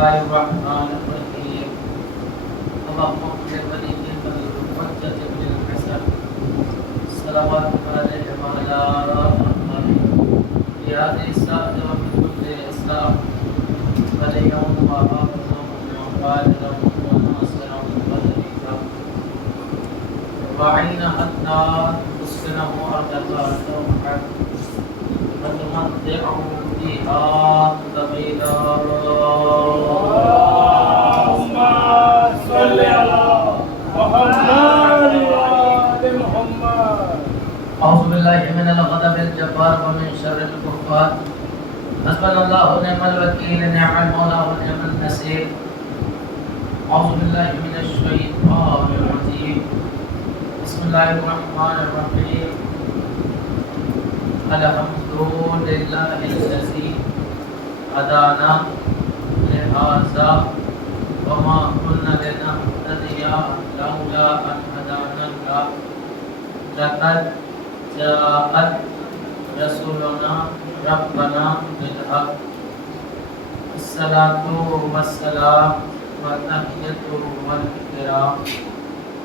الله الرحمن الرحيم اللهم اغفر ولي بالحجة بن الحسن صلوات عليه وعلى آله في هذه الساعة وفي كل إسلام فليوم وحافظا وقائدا وناصرا وذريكا وعين حتى تسكنه أرضك توحا وتمتعه فيها طويلا اللهم صل على محمد وآل محمد. أعوذ بالله من الغضب الجبار ومن شر الكفار حسبنا الله ونعم الوكيل نعم المولى ونعم النصير أعوذ بالله من الشيطان الرجيم بسم الله الرحمن الرحيم الحمد لله الذي هدانا لهذا وما كنا لنهتدي لولا أن هدانا الله لقد جاءت رسولنا ربنا بالحق الصلاة والسلام والتحية والإكرام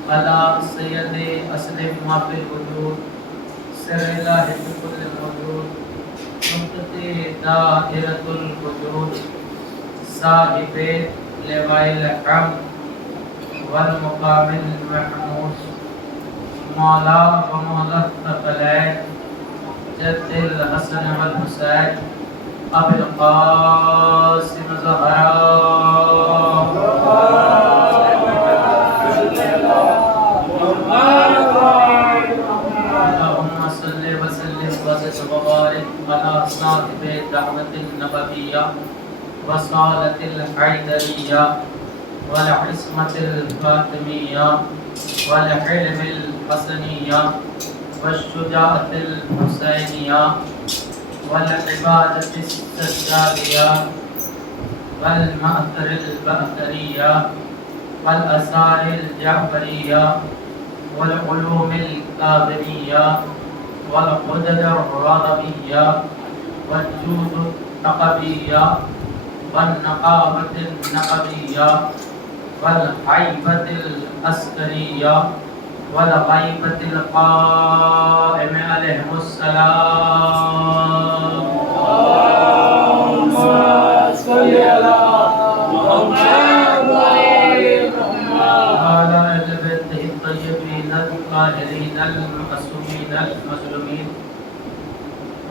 على سيد أسلم ما في الوجود سر الله في كل موجود مقتدي دائرة الوجود صاحب لواء الحمد والمقام المحمود مولا ومولا الثقلين جد الحسن والحسين أبي القاسم زهراء اللهم صل وسلم وزد وبارك على صاحب الدعوة النبوية وصالة الحيدرية والعصمة الفاطمية والحلم الحسنية والشجاعة الحسينية والعبادة السجادية والمأثر البأثرية والأسار الجعفرية والعلوم الكاظمية والقدر الرضبية والجود التقبية والنقابة النقبية والحيبة العسكرية والغيبة القائم عليهم السلام اللهم صل على محمد وآل محمد. وعلى أهل بيته الطيبين الطاهرين المعصومين المظلومين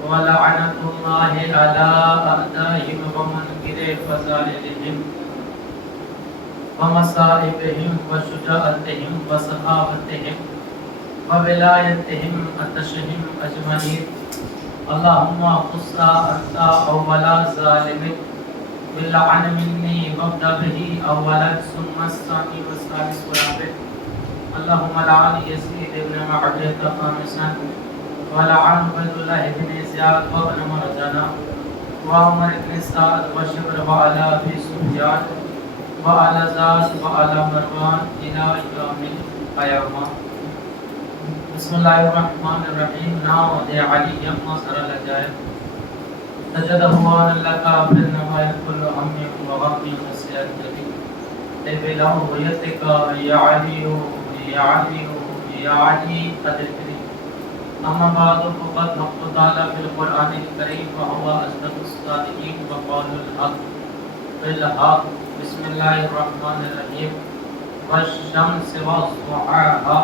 ولعنة الله على أعدائهم ومنكر فضائلهم ومصائبهم وشجاعتهم وسخاوتهم وولايتهم أتشهم أجمعين اللهم خص أنت أول ظالم باللعن مني وابدأ به أولا ثم الثاني والثالث والرابع اللهم لعن يزيد بن معاوية خامسا ولعن عبد الله بن زياد وابن مرجانة وعمر بن سعد وشبر وعلى أبي سفيان وعلى زاد وعلى مروان إلى يوم القيامة بسم الله الرحمن الرحيم نعود علي نصر الأجائب تجده وانا لك في النهاية كل هم وغم وسيئة جديد بلغويتك يا علي يا علي يا علي قدر كريم أما بعد فقد حق تعالى في القرآن الكريم وهو أصدق الصادقين وقول الحق بالحق بسم الله الرحمن الرحيم والشمس وضحاها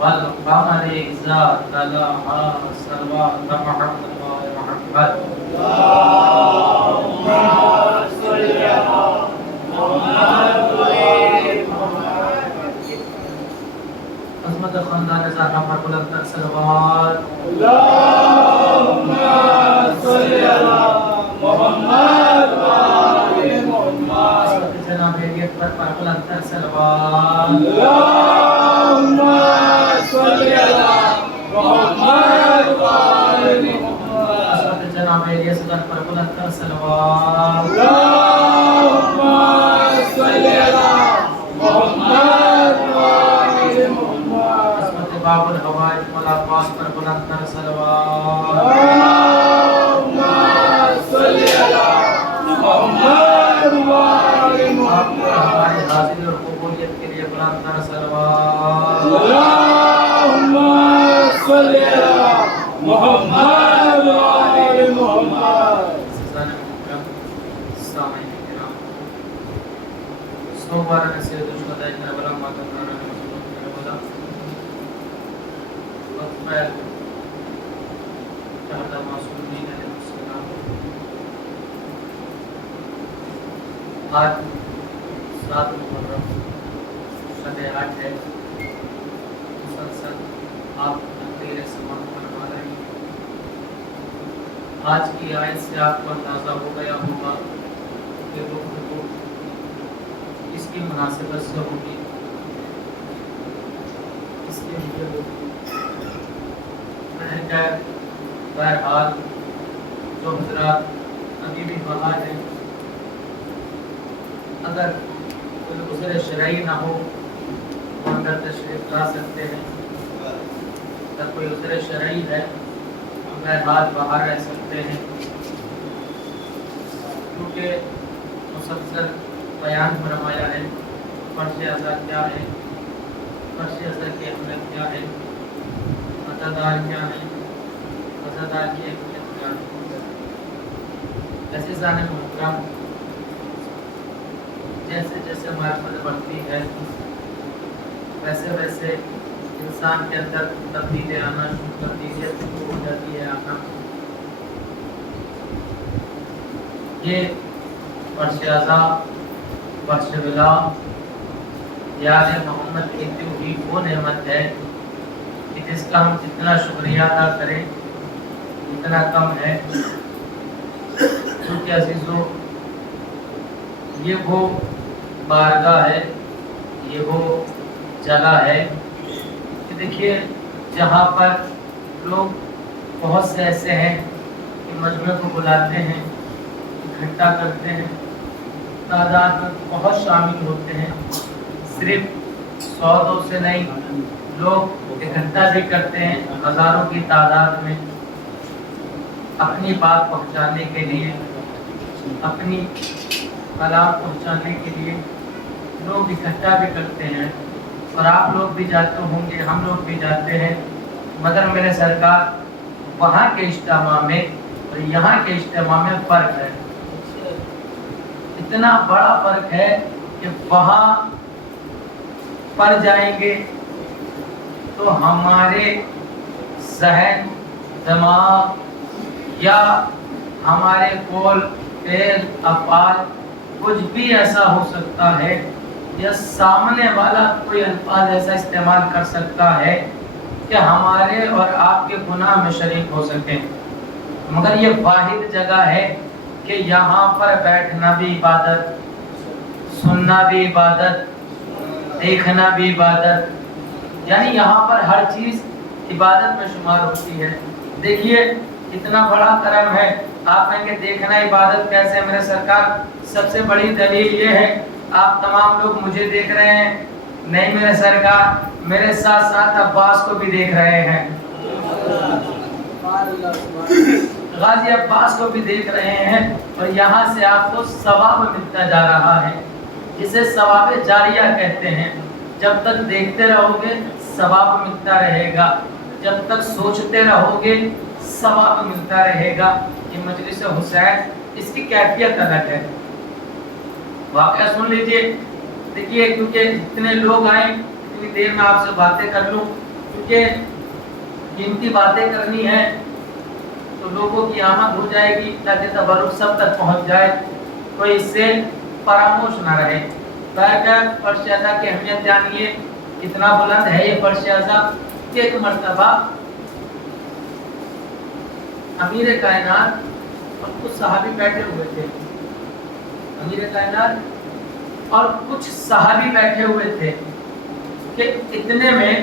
والقمر إذا تلاها صلوات محمد وآل محمد اللهم صل على محمد وآل محمد. عظمت خاندان زہرا پر بلند تر صلوات اللهم صل على محمد وآل محمد. عظمت جناب ایلیت پر بلند تر صلوات اللهم صل على محمد وآل محمد. عظمت جناب ایلیت صدر پر بلند تر صلوات اللهم صل على محمد وآل محمد. عظمت باب الحوائج مولا عباس پر بلند تر صلوات اللهم صل على محمد وآل ہماری حاضری اور قبولیت کے لیے بلند تر صلوات اللہم صلی علی محمد و آل محمد. سامعین کرام، صوبارہ سید الشہداء کربلا ماتم نارائن مسلم کربلا وقفہ شہداء معصومین علیہ السلام. آج 7 محرم شب حج ہے. مسلسل آپ تقریر سماعت فرما رہے ہیں. آج کی آیت سے آپ کو اندازہ ہو گیا ہوگا کہ گفتگو اس کی مناسبت سے ہوگی. اس کے لیے بہرحال جو حضرات ابھی بھی وہاں ہیں، اگر کوئی عذر شرعی نہ ہو وہ اندر تشریف لا سکتے ہیں. اگر کوئی عذر شرعی ہے تو بہرحال باہر رہ سکتے ہیں، کیونکہ مسلسل بیان فرمایا ہے فرض اعضاء کیا ہے، فرض اعضاء کی اہمیت کیا ہے، عزادار کیا ہے، عزادار کی اہمیت کیا ہے. عزیزان محترم، جیسے جیسے معرفت بڑھتی ہے ویسے ویسے انسان کے اندر تبدیلیت شروع ہو جاتی ہے آنا. یہ فرش اعضاء، فرش ولا، یار محمد کی ہوئی وہ نعمت ہے کہ جس کا ہم جتنا شکریہ ادا کریں اتنا کم ہے. کیونکہ عزیزو، یہ وہ بارگاہ ہے، یہ وہ جگہ ہے کہ دیکھیے جہاں پر لوگ بہت سے ایسے ہیں کہ مجمع کو بلاتے ہیں، اکٹھا کرتے ہیں، تعداد میں بہت شامل ہوتے ہیں. صرف 100-200 سے نہیں، لوگ اکٹھا بھی کرتے ہیں ہزاروں کی تعداد میں اپنی بات پہنچانے کے لیے، اپنی کلام پہنچانے کے لیے لوگ اکٹھا بھی کرتے ہیں. اور آپ لوگ بھی جاتے ہوں گے، ہم لوگ بھی جاتے ہیں. مگر میرے سرکار، وہاں کے اجتماع میں اور یہاں کے اجتماع میں فرق ہے. اتنا بڑا فرق ہے کہ وہاں پر جائیں گے تو ہمارے ذہن، دماغ یا ہمارے قول، فعل، افعال کچھ بھی ایسا ہو سکتا ہے یا سامنے والا کوئی الفاظ ایسا استعمال کر سکتا ہے کہ ہمارے اور آپ کے گناہ میں شریک ہو سکیں. مگر یہ واحد جگہ ہے کہ یہاں پر بیٹھنا بھی عبادت، سننا بھی عبادت، دیکھنا بھی عبادت، یعنی یہاں پر ہر چیز عبادت میں شمار ہوتی ہے. دیکھیے اتنا بڑا کرم ہے. آپ کہیں گے دیکھنا عبادت کیسے؟ میرے سرکار، سب سے بڑی دلیل یہ ہے، آپ تمام لوگ مجھے دیکھ رہے ہیں؟ نہیں میرے سرکار، میرے ساتھ ساتھ عباس کو بھی دیکھ رہے ہیں، غازی عباس کو بھی دیکھ رہے ہیں. اور یہاں سے آپ کو ثواب ملتا جا رہا ہے، جسے ثواب جاریہ کہتے ہیں. جب تک دیکھتے رہو گے ثواب ملتا رہے گا، جب تک سوچتے رہو گے ثواب ملتا رہے گا. یہ مجلس حسین، اس کی کیفیت الگ ہے. واقعہ سن لیجئے. دیکھیے کیونکہ اتنے لوگ آئیں، اتنی دیر میں آپ سے باتیں کر لوں، کیونکہ قیمتی باتیں کرنی ہے تو لوگوں کی آمد ہو جائے گی تاکہ تبرک سب تک پہنچ جائے، کوئی اس سے فراموش نہ رہے. فرش اعضاء کی اہمیت جانیے. کتنا بلند ہے یہ فرش اعضاء کہ ایک مرتبہ امیر کائنات اور کچھ صحابی بیٹھے ہوئے تھے. امیر کائنات اور کچھ صحابی بیٹھے ہوئے تھے کہ اتنے میں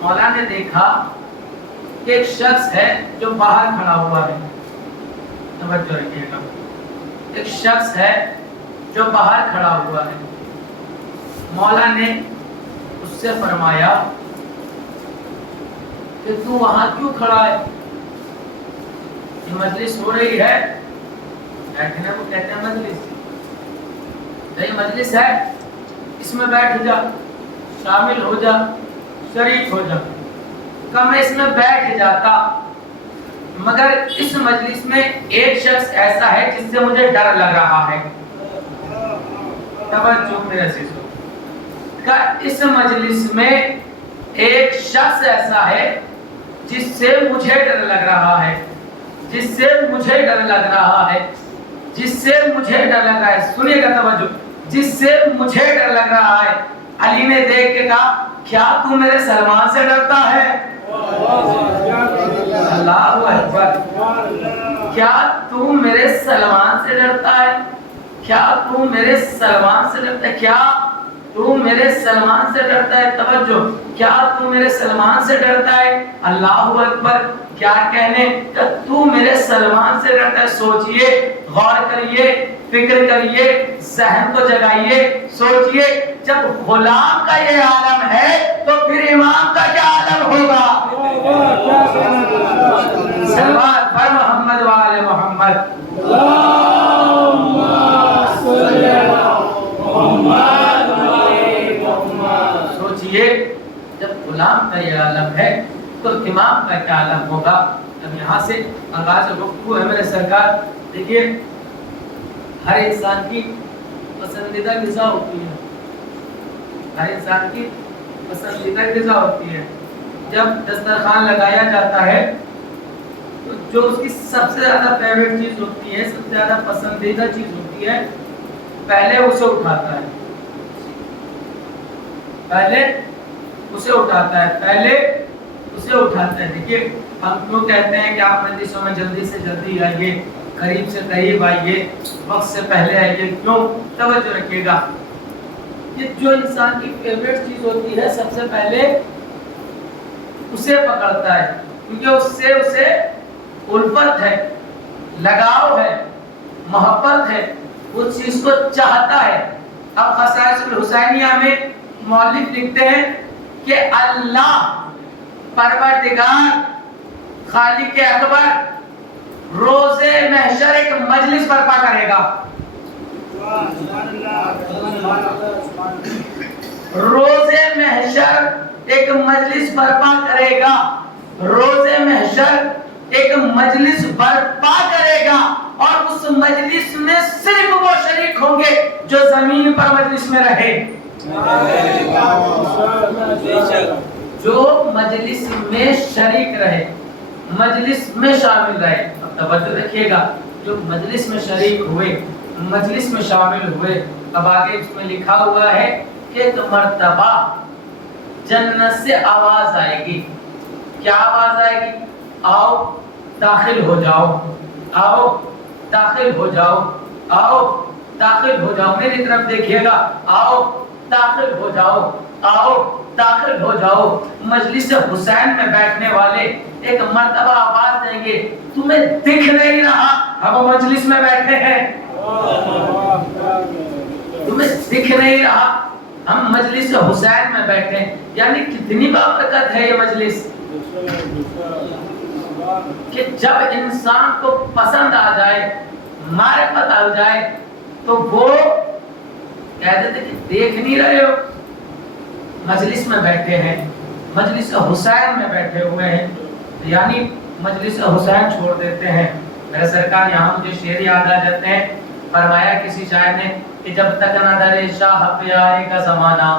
مولا نے دیکھا کہ ایک شخص ہے جو باہر کھڑا ہوا ہے. توجہ رکھیے گا، ایک شخص ہے جو باہر کھڑا ہوا ہے. مولا نے اس سے فرمایا کہ تو وہاں کیوں کھڑا ہے؟ مجلس ہو رہی ہے، بیٹھنے کو کہتے ہیں مجلس. یہ مجلس ہے، اس میں بیٹھ جا، شامل ہو جا، شریک ہو جا۔ کہ میں اس میں بیٹھ جاتا، مگر اس مجلس میں ایک شخص ایسا ہے جس سے مجھے ڈر لگ رہا ہے۔ توجہ میرے عزیزو، کہ اس مجلس میں ایک شخص ایسا ہے جس سے مجھے ڈر لگ رہا ہے، جس سے مجھے ڈر لگ رہا ہے، جس سے مجھے ڈر لگ رہا ہے۔ سنیے گا توجہ، جس سے مجھے ڈر لگ رہا ہے۔ علی نے دیکھ کے کہا کیا تو میرے سلمان سے ڈرتا ہے؟ اللہ اکبر، کیا تو میرے سلمان سے ڈرتا ہے؟ کیا تو میرے سلمان سے ڈرتا ہے؟ کیا تو میرے سلمان سے ڈرتا ہے؟ توجہ، کیا تو میرے سلمان سے ڈرتا ہے؟ اللہ اکبر، کیا کہنے کہ تو میرے سلمان سے ڈرتا ہے۔ سوچئے، غور کریے، فکر کریے، ذہن کو جگائیے، سوچئے جب غلام کا یہ عالم ہے تو پھر امام کا کیا عالم ہوگا؟ صلوات پر محمد وآل محمد۔ اللہم صلی علی محمد وآل محمد۔ سوچئے جب غلام کا یہ عالم ہے تو امام کا کیا عالم ہوگا؟ اب یہاں سے آغاز گفتگو ہے میرے سرکار۔ دیکھیے، ہر انسان کی پسندیدہ غذا ہوتی ہے، ہر انسان کی پسندیدہ غذا ہوتی ہے۔ جب دسترخوان لگایا جاتا ہے تو جو اس کی سب سے زیادہ فیوریٹ چیز ہوتی ہے، سب سے زیادہ پسندیدہ چیز ہوتی ہے، پہلے اسے اٹھاتا ہے، پہلے اسے اٹھاتا ہے، پہلے اسے اٹھاتا ہے۔ دیکھیے، ہم کیوں کہتے ہیں کہ آپ مجلسوں میں جلدی سے جلدی آئیے، قریب سے قریب آئیے، وقت سے پہلے آئیے، کیوں؟ توجہ رکھیے گا کہ جو انسان کی فیوریٹ چیز ہوتی ہے سب سے پہلے اسے پکڑتا ہے، کیونکہ اس سے اسے الفت ہے، لگاؤ ہے، محبت ہے، اس چیز کو چاہتا ہے۔ اب خصائص الحسینیہ میں مؤلف لکھتے ہیں کہ اللہ پروردگار خالق اکبر روز محشر ایک مجلس برپا کرے گا، روز محشر ایک مجلس برپا کرے گا، روز محشر ایک مجلس برپا کرے گا، اور اس مجلس میں صرف وہ شریک ہوں گے جو زمین پر مجلس میں رہے، جو مجلس میں شریک رہے، مجلس میں شامل رہے۔ اب توجہ رکھیے گا، جو مجلس میں شریک ہوئے، مجلس میں شامل ہوئے، اب آگے اس میں لکھا ہوا ہے کہ ایک مرتبہ جنت سے آواز آئے گی۔ کیا آواز آئے گی؟ آؤ داخل ہو جاؤ، آؤ داخل ہو جاؤ، آؤ داخل ہو جاؤ، میری طرف دیکھیے گا، آؤ داخل ہو جاؤ، آؤ داخل ہو جاؤ۔ مجلس حسین میں بیٹھنے والے ایک مرتبہ آواز دیں گے، تمہیں دکھ نہیں رہا ہم مجلس میں بیٹھے ہیں؟ تمہیں دکھ نہیں رہا ہم مجلس حسین میں بیٹھے ہیں؟ یعنی کتنی بابرکت ہے یہ مجلس، کہ جب انسان کو پسند آ جائے، معرفت آ جائے، تو وہ کہہ دیتے کہ دیکھ نہیں رہے ہو، مجلس میں بیٹھے ہیں، مجلس حسین میں بیٹھے ہوئے ہیں، یعنی مجلس حسین چھوڑ دیتے ہیں۔ میرے سرکار یہاں مجھے شعر یاد آ جاتے ہیں، فرمایا کسی شاعر نے کہ جب تک نہ در شاہ پہ آئے گا زمانہ،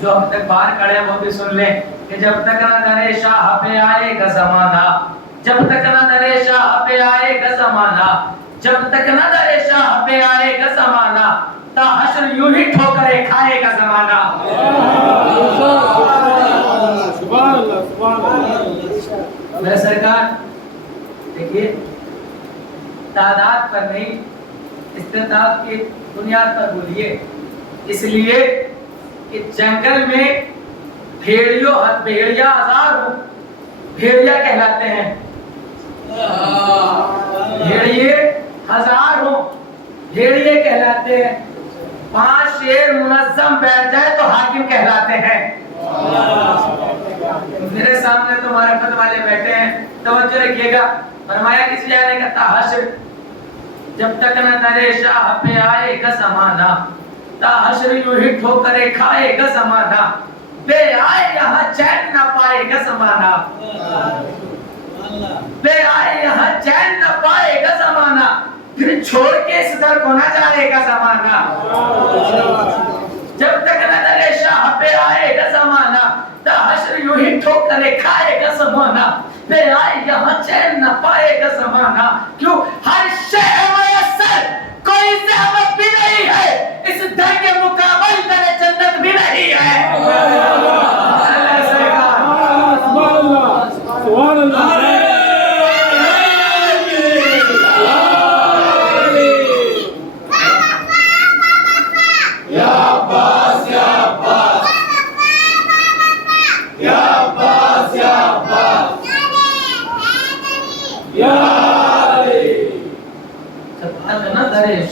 جو اب تک باہر کھڑے ہیں وہ بھی سن لیں کہ جب تک نہ در شاہ پہ آئے گا زمانہ، جب تک نہ در شاہ پہ آئے گا زمانہ، جب تک نہ در شاہ پہ آئے گا زمانہ، تا حشر یوں ہی ٹھوکرے کھائے گا زمانہ۔ میرے سرکار دیکھیے، تعداد پر نہیں، استطاعت کی بنیاد پر بولیے، اس لیے کہ جنگل میں بھیڑیا ہزار ہوں، بھیڑیا کہلاتے ہیں، بھیڑیے ہزار ہوں، بھیڑیے کہلاتے ہیں، 5 شیر منظم بیٹھ جائے تو حاکم کہلاتے ہیں۔ میرے سامنے تو معرفت والے بیٹھے ہیں، توجہ رکھیے گا۔ فرمایا کسی جانے کا تا حشر جب تک نہ درے شاہ پہ آئے گا زمانہ تا حشر یوں ہی ٹھوکرے کھائے گا زمانہ بے آئے یہاں چین نہ پائے گا زمانہ بے آئے یہاں چین نہ پائے گا زمانہ پھر چھوڑ کے اس در کو نہ جائے گا زمانہ جب تک نہ درے شاہ پہ آئے گا زمانہ تا حشر یوں ہی ٹھوکرے کھائے گا زمانہ بے آئے یہاں چین نہ پائے گا زمانہ کیوں ہر شے میسر کوئی زحمت بھی نہیں ہے اس در کے مقابل در جنت بھی نہیں ہے سبحان اللہ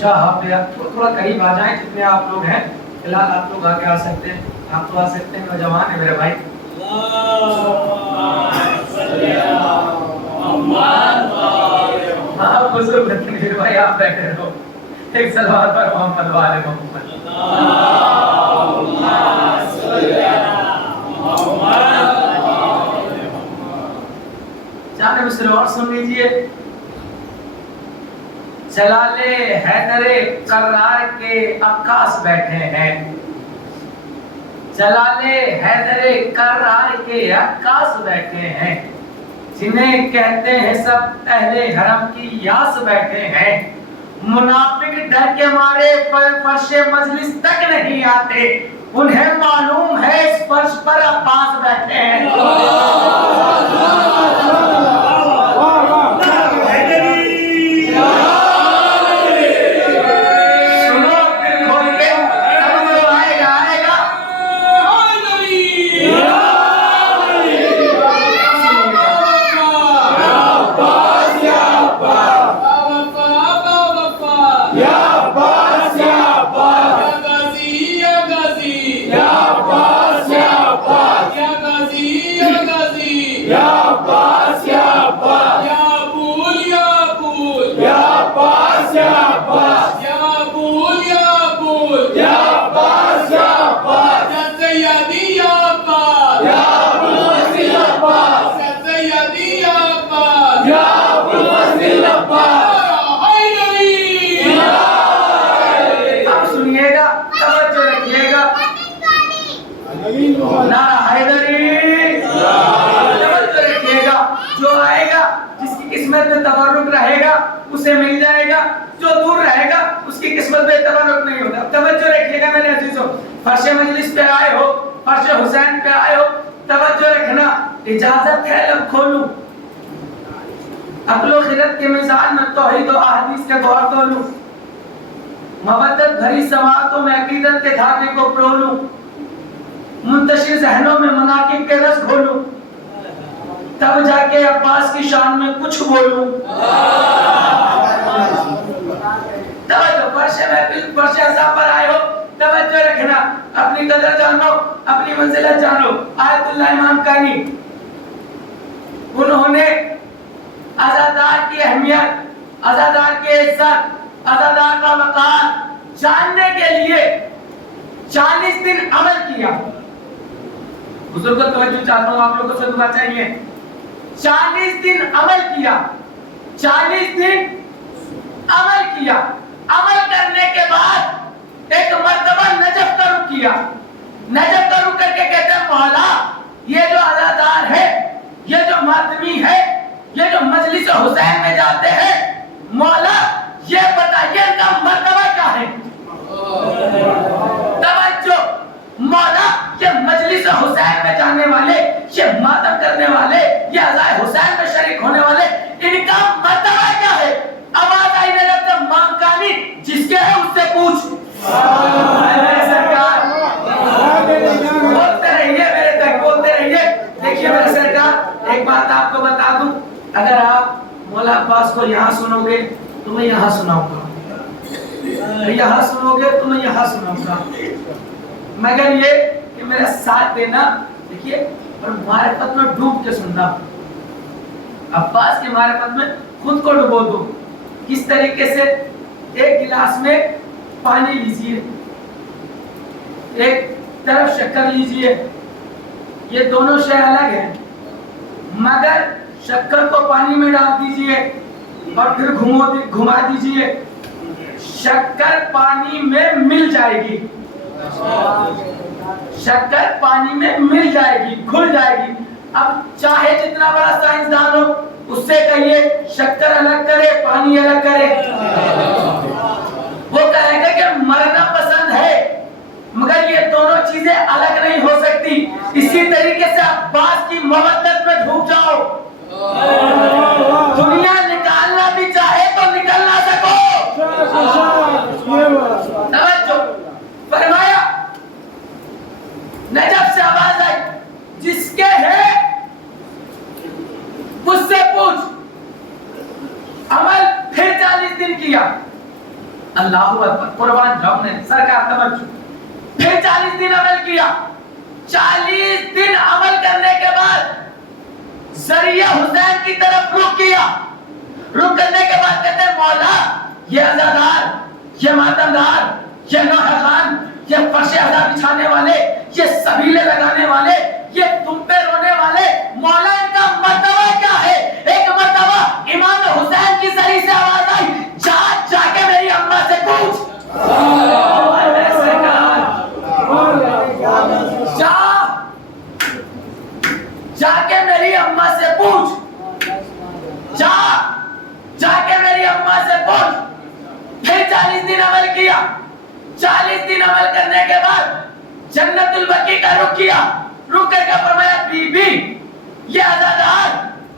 شاہ پہ تھوڑا قریب آ جائیں جتنے آپ لوگ ہیں فی الحال آپ لوگ آگے آ سکتے ہیں آپ تو آ سکتے ہیں نوجوان ہیں میرے بھائی آپ بزرگ میرے بھائی آپ بیٹھے رہو ایک صلوات پر محمد والے محمد جانب سے اور سن لیجئے جلالِ حیدر کرار کے عکاس بیٹھے ہیں جلالِ حیدر کرار کے عکاس بیٹھے ہیں جنہیں کہتے ہیں سب اہل حرم کی یاس بیٹھے ہیں منافق ڈر کے مارے فرش مجلس تک نہیں آتے انہیں معلوم ہے اس فرش پر عباس بیٹھے ہیں تبرک رہے گا اسے مل جائے گا جو دور رہے گا اس کی قسمت میں تبرک نہیں ہوتا توجہ رکھیے گا میرے عزیزوں فرش مجلس پہ آئے ہو فرش حسین پہ آئے ہو توجہ رکھنا اجازت ہے لب کھولوں عقل و خرد کے مزاج میں توحید و احادیث کے گوہر تولوں مودت بھری سماعتوں میں عقیدت کے دھاگے کو پرولوں منتشر ذہنوں میں مناقب کے رس گھولوں تب جا کے عباس کی شان میں کچھ بولوں توجہ فرش محفل فرش عزا پر آئے ہو توجہ رکھنا اپنی قدر جانو اپنی منزلت جانو آیت اللہ امام کانی انہوں نے عزادار کی اہمیت عزادار کی عزت عزادار کا مقام جاننے کے لیے 40 دن عمل کیا بزرگوں توجہ چاہتا ہوں آپ لوگوں سے دعا چاہیے 40 دن عمل کیا 40 دن عمل کیا عمل کرنے کے بعد ایک مرتبہ نجف کا رخ کیا نجف کا رخ کر کے کہتے ہیں مولا یہ جو عزادار ہے یہ جو ماتمی ہے یہ جو مجلس حسین میں جاتے ہیں مولا یہ بتائیے ان کا مرتبہ کیا ہے توجہ مولا یہ مجلس حسین میں جانے والے یہ ماتم کرنے والے یہ عزائے حسین میں شریک ہونے والے ان کا مرتبہ کیا ہے آواز آئی نظر مانکانی جس کے ہے اس سے پوچھ سرکار بولتے رہیے میرے تک بولتے رہیے دیکھیے میرے سرکار ایک بات آپ کو بتا دوں اگر آپ مولا عباس کو یہاں سنو گے تو میں یہاں سناؤں گا یہاں سنو گے تو میں یہاں سناؤں گا مگر یہ کہ میرا ساتھ دینا دیکھیے اور معرفت میں ڈوب کے سننا عباس کی معرفت میں خود کو ڈبو دو کس طریقے سے ایک گلاس میں پانی لیجئے، ایک طرف شکر لیجئے، یہ دونوں شے الگ ہیں، مگر شکر کو پانی میں ڈال دیجئے اور پھر گھما دیجئے، شکر پانی میں مل جائے گی، شکر پانی میں مل جائے گی، گھل جائے گی۔ اب چاہے جتنا بڑا سائنسدان ہو اس سے کہیے شکر الگ کرے پانی الگ کرے، وہ کہے گا کہ مرنا پسند ہے، مگر یہ دونوں چیزیں الگ نہیں ہو سکتی۔ اسی طریقے سے عباس کی محبت میں ڈوب جاؤ، دنیا نکالنا بھی چاہے تو نکل نہ سکو۔ توجہ فرمایا، نجف سے آواز آئی جس کے ہے اس سے پوچھ، عمل پھر 40 دن کیا، اللہ اکبر، قربان جاؤں نے سرکار توجہ، پھر 40 دن عمل کیا، 40 دن عمل کرنے کے بعد ذریعہ حسین کی طرف رخ کیا، رخ کرنے کے بعد کہتے ہیں مولا یہ عزادار، یہ ماتمدار، یہ نوحہ خان، یہ فرش عزا بچھانے والے، یہ سبیلے لگانے والے، یہ تم پہ رونے والے، مولا ان کا مرتبہ کیا ہے؟ ایک مرتبہ امام حسین کی ذریعے سے آواز آئی، جا کے میری اماں سے پوچھ، جا کے میری اماں سے پوچھ، جا کے میری اماں سے پوچھ۔ پھر 40 دن عمل کیا، 40 دن عمل کرنے کے بعد جنت البقیع کا رخ کیا، رخ کر کے فرمایا بی بی یہ عزادار،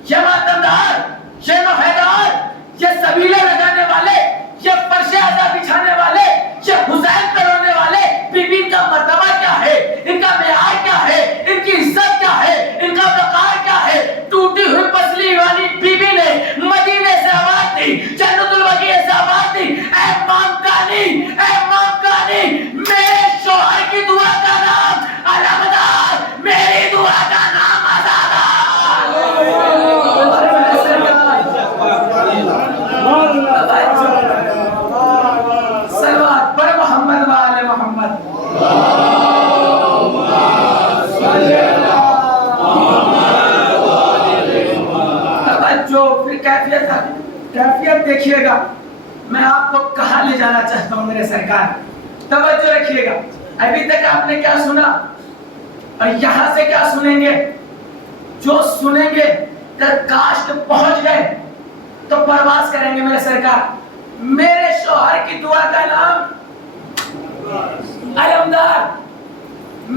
یہ ماتمدار، یہ نوحیدار، یہ سبیلے لگانے والے، یہ فرش عزا بچھانے والے، یہ حسین پہ رونے والے، بی بی ان کا مرتبہ کیا ہے، ان کا معیار کیا ہے، ان کی عزت کیا ہے، ان کا وقار کیا ہے؟ ٹوٹی ہوئی پسلی والی بی بی نے مدینے سے آواز دی، جنت البقیع سے آواز دی، اے مامکانی، اے مامکانی، میرے شوہر کی دعا کا نام علمدار، میری دعا کا نام عزادار۔ صلوات پر محمد و آل محمد۔ توجہ، پھر کیفیت دیکھیے گا، میں آپ کو کہاں لے جانا چاہتا ہوں میرے سرکار، توجہ رکھیے گا۔ ابھی تک آپ نے کیا سنا اور یہاں سے کیا سنیں گے؟ جو سنیں گے کہ کاش کہ پہنچ گئے تو پرواز کریں گے میرے سرکار۔ میرے شوہر کی دعا کا نام علمدار،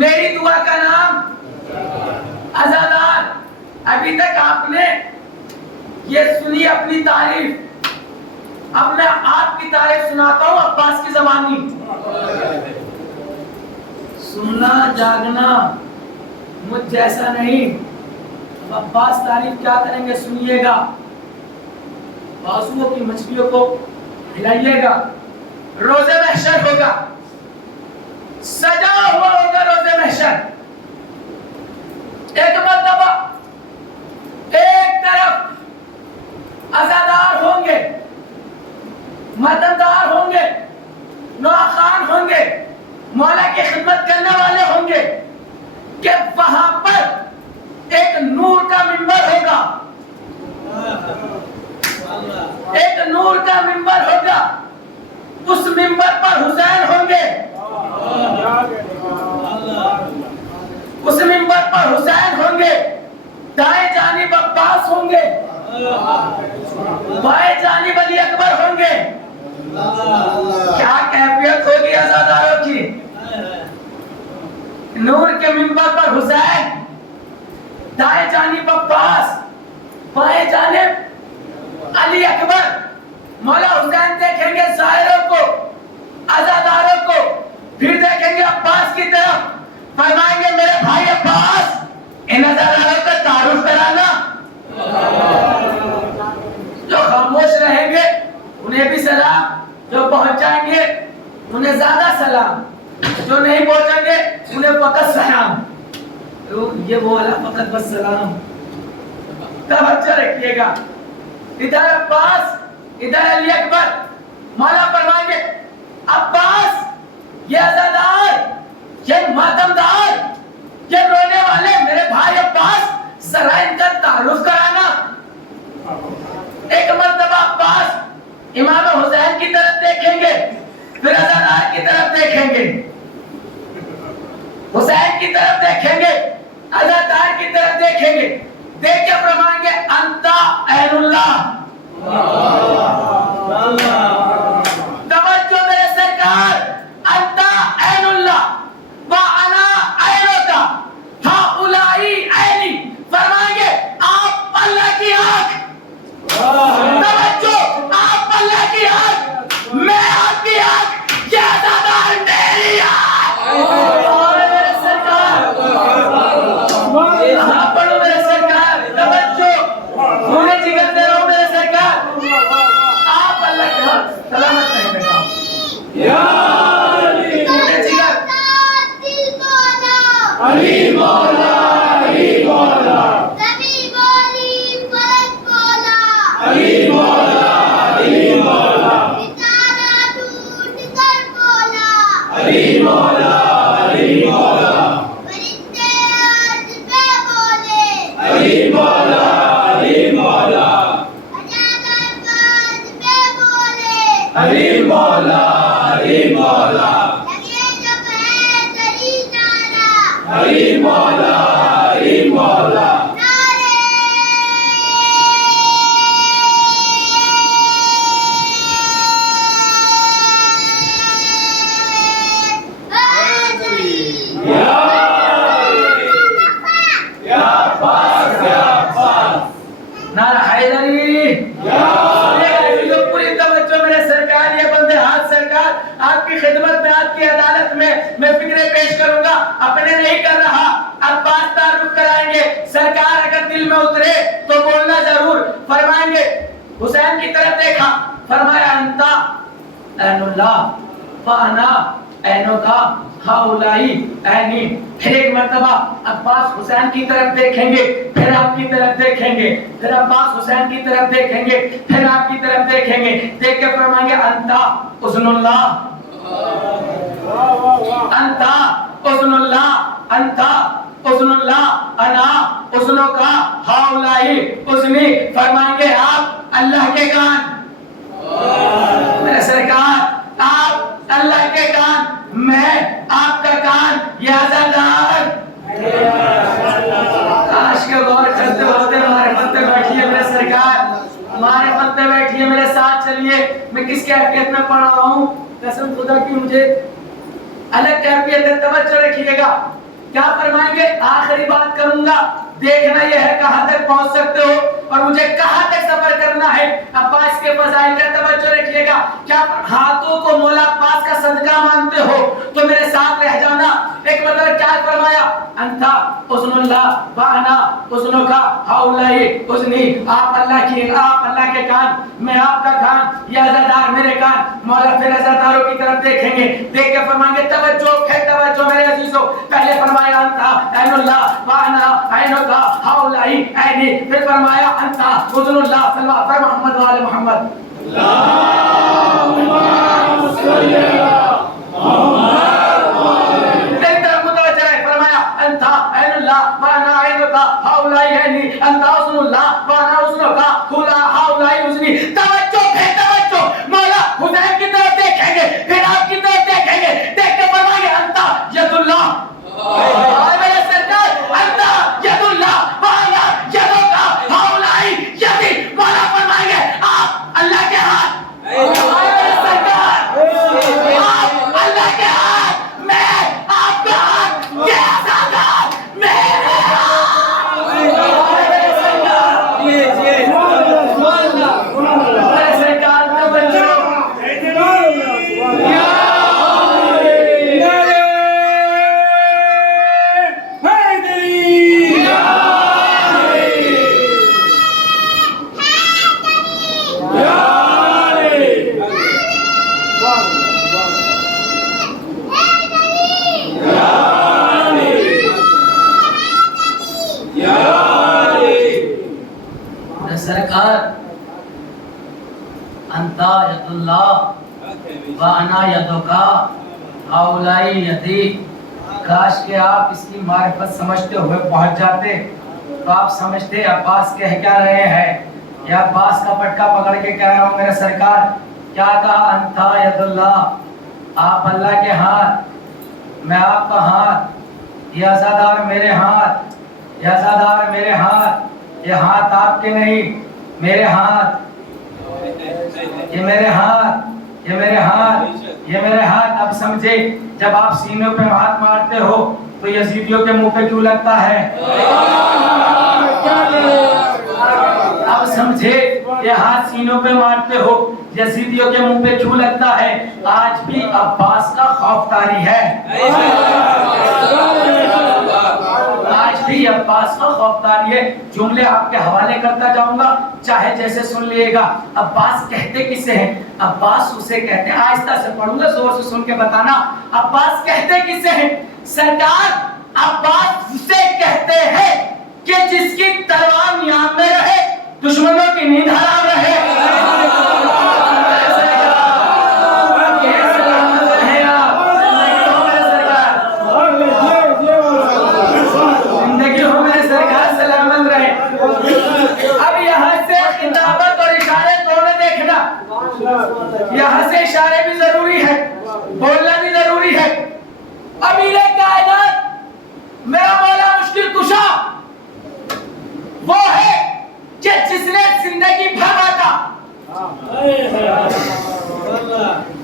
میری دعا کا نام عزادار۔ ابھی تک آپ نے یہ سنی اپنی تعریف، اب میں آپ کی تعریف سناتا ہوں عباس کی زبانی۔ سننا جاگنا مجھ جیسا نہیں، عباس تعریف کیا کریں گے سنیے گا، بازوؤں کی مچھلیوں کو ہلائیے گا۔ روز محشر ہوگا، سجا ہوا ہوگا روز محشر، ایک مرتبہ ایک طرف عزادار ہوں گے، مددگار ہوں گے، نوحہ خان ہوں گے، مولا کی خدمت کرنے والے ہوں گے، کہ وہاں پر ایک نور کا منبر ہوگا، ایک نور کا منبر ہوگا، اس منبر پر حسین ہوں گے، اس منبر پر حسین ہوں گے، دائیں جانب عباس ہوں گے، بائیں جانب علی اکبر ہوں گے۔ کیا کیفیت ہوگی عزاداروں کی؟ نور کے منبر پر حسین، دائیں جانب عباس، بائیں جانب علی اکبر۔ مولا حسین دیکھیں گے ظاہروں کو، عزاداروں کو، پھر دیکھیں گے عباس کی طرف، فرمائیں گے میرے بھائی عباس ان عزاداروں کا تعارف کرانا۔ جو خاموش رہیں گے انہیں بھی سلام، جو پہنچ جائیں گے انہیں زیادہ سلام، جو نہیں پہنچیں گے انہیں فقط سلام۔ یہ بولا فقط بس سلام۔ توجہ رکھیے گا، ادھر عباس ادھر علی اکبر، مولا فرمائیں گے عباس یہ عزادار یہ ماتمدار یہ رونے والے میرے بھائی عباس ذرا ان کا تعارف کرانا. ایک مرتبہ عباس امام حسین کی طرف دیکھیں گے پھر عزادار کی طرف دیکھیں گے حسین کی طرف دیکھیں گے عزادار کی طرف دیکھیں گے دیکھ کے فرمائیں گے انتا عین اللہ. توجہ میرے سرکار انتا عین اللہ وانا عینکا ہؤلائی عینی فرمائیں گے آپ اللہ کی آنکھ. توجہ آپ اللہ کی آنکھ میں آپ کی آنکھ یہ عزادار میری آنکھ. اور میرے سرکار ہاں پڑھو میرے سرکار توجہ بھولے جگر دے رہو میرے سرکار آپ اللہ کی آنکھ سلامت رہے بیٹا یا علی بھولے جگر علی مولا علی مولا علی مولا علی مولا علی مولا علی مولا علی مولا علی مولا علی مولا علی مولا علی مولا علی مولا نعرہ حیدری پوری توجہ میرے سرکار یہ بندے ہاتھ سرکار آپ کی خدمت میں آپ کی عدالت میں فکریں پیش کروں گا اپنے نہیں کر رہا عباس تعارف کرائیں گے سرکار اگر دل میں اترے تو بولنا ضرور فرمائیں گے حسین کی طرف دیکھا فرمایا انتا عین اللہ فانا عینکا ہؤلائی عینی. پھر ایک مرتبہ عباس حسین کی طرف دیکھیں گے پھر آپ کی طرف دیکھیں گے پھر عباس حسین کی طرف دیکھیں گے پھر آپ کی طرف دیکھیں گے دیکھ کے فرمائیں گے انتا اذن اللہ انتا اذن اللہ انتا اذن اللہ انا اذنوں کا ہؤلائی اذنی فرمائیں گے آپ اللہ کے کان. میرے سرکار آپ اللہ کے کان میں آپ کا کان یہ عزادار. کاش کے غور کرتے ہوتے ہمارے پتے بیٹھیے میرے سرکار ہمارے پتے بیٹھیے میرے ساتھ چلیے. میں کس کیفیت میں پڑھ رہا ہوں قسم خدا کی مجھے الگ کیفیت ہے توجہ رکھیے گا. کیا فرمائیں گے آخری بات کروں گا دیکھنا یہ ہے کہاں تک پہنچ سکتے ہو اور مجھے کہاں تک سفر کرنا ہے. عباس کے فضائل کا توجہ رکھیے گا. کیا ہاتھوں کو مولا عباس کا صدقہ مانتے ہو تو میرے ساتھ رہ جانا. ایک مطلب کیا فرمایا انتا اذن اللہ وانا اذنک ہؤلائی اذنی. آپ اللہ کے کان میں آپ کا کان یہ عزادار میرے کان. مولا پھر عزاداروں کی طرف دیکھیں گے دیکھ کے فرمائیں گے توجہ ہے توجہ میرے عزیزو. پہلے فرمایا انتا عین اللہ وانا عینک ہؤلائی عینی. پھر فرمایا انتا اذن اللہ صلی اللہ علیہ محمد و آل محمد اللہم صلی اللہ محمد. ایک طرف متوجہ ہے فرمایا انتا عین اللہ وانا عینک ہؤلائی عینی انتا اذن اللہ وانا اذنک ہؤلائی اذنی. توجہ ہے توجہ مولا حسین کی طرف دیکھیں گے پھر آپ کی طرف دیکھیں گے دیکھ کے فرمائیں گے انتا ید اللہ میرے سرکار انتا ید اللہ وانا یدک ہؤلائی یدی. مولا فرمائیں گے آپ اللہ کے ہاتھ میرے سرکار آپ اللہ کے ہاتھ میں آپ کا ہاتھ یہ عزادار میرے ہاتھ. میرے سرکار میرے سرکار توجہ وَأَنَا يَدُكَ هَؤُلَاءِ يَدِي. کاش کہ آپ اس کی معرفت سمجھتے ہوئے پہنچ جاتے تو آپ سمجھتے عباس کہہ کیا رہے ہیں. یا عباس کا پٹکا پکڑ کے کہہ رہا ہوں میرے سرکار کیا کہا انتا ید اللہ, آپ اللہ کے ہاتھ, میں آپ کا ہاتھ, یہ عزادار میرے ہاتھ, یہ عزادار میرے ہاتھ, یہ ہاتھ آپ کے نہیں میرے ہاتھ, یہ میرے ہاتھ, یہ میرے ہاتھ, یہ میرے ہاتھ. اب سمجھے جب آپ سینوں پہ ہاتھ مارتے ہو تو یزیدیوں کے منہ پہ کیوں لگتا ہے؟ اب سمجھے یہ ہاتھ سینوں پہ مارتے ہو یزیدیوں کے منہ پہ کیوں لگتا ہے؟ آج بھی عباس کا خوف طاری ہے, آج بھی عباس کا خوف طاری ہے. جملے آپ کے حوالے کرتا جاؤں گا چاہے جیسے سن لیے گا. عباس کہتے کسے ہیں؟ عباس اسے کہتے ہیں, آہستہ سے پڑھوں گا زور سے سن کے بتانا. عباس کہتے کسے ہیں؟ سرکار عباس اسے کہتے ہیں کہ جس کی تلوار نیام میں رہے دشمنوں کی نیند حرام رہے. زندگی ہو میرے سرکار سلامت رہے. اب یہاں سے خطابت اور اشارے دونوں دیکھنا, یہاں سے اشارے بھی ضروری ہے, بولنا بھی ضروری ہے. امیر کائنات میرا مولا مشکل کشا وہ ہے کہ جس نے زندگی بھر باتا,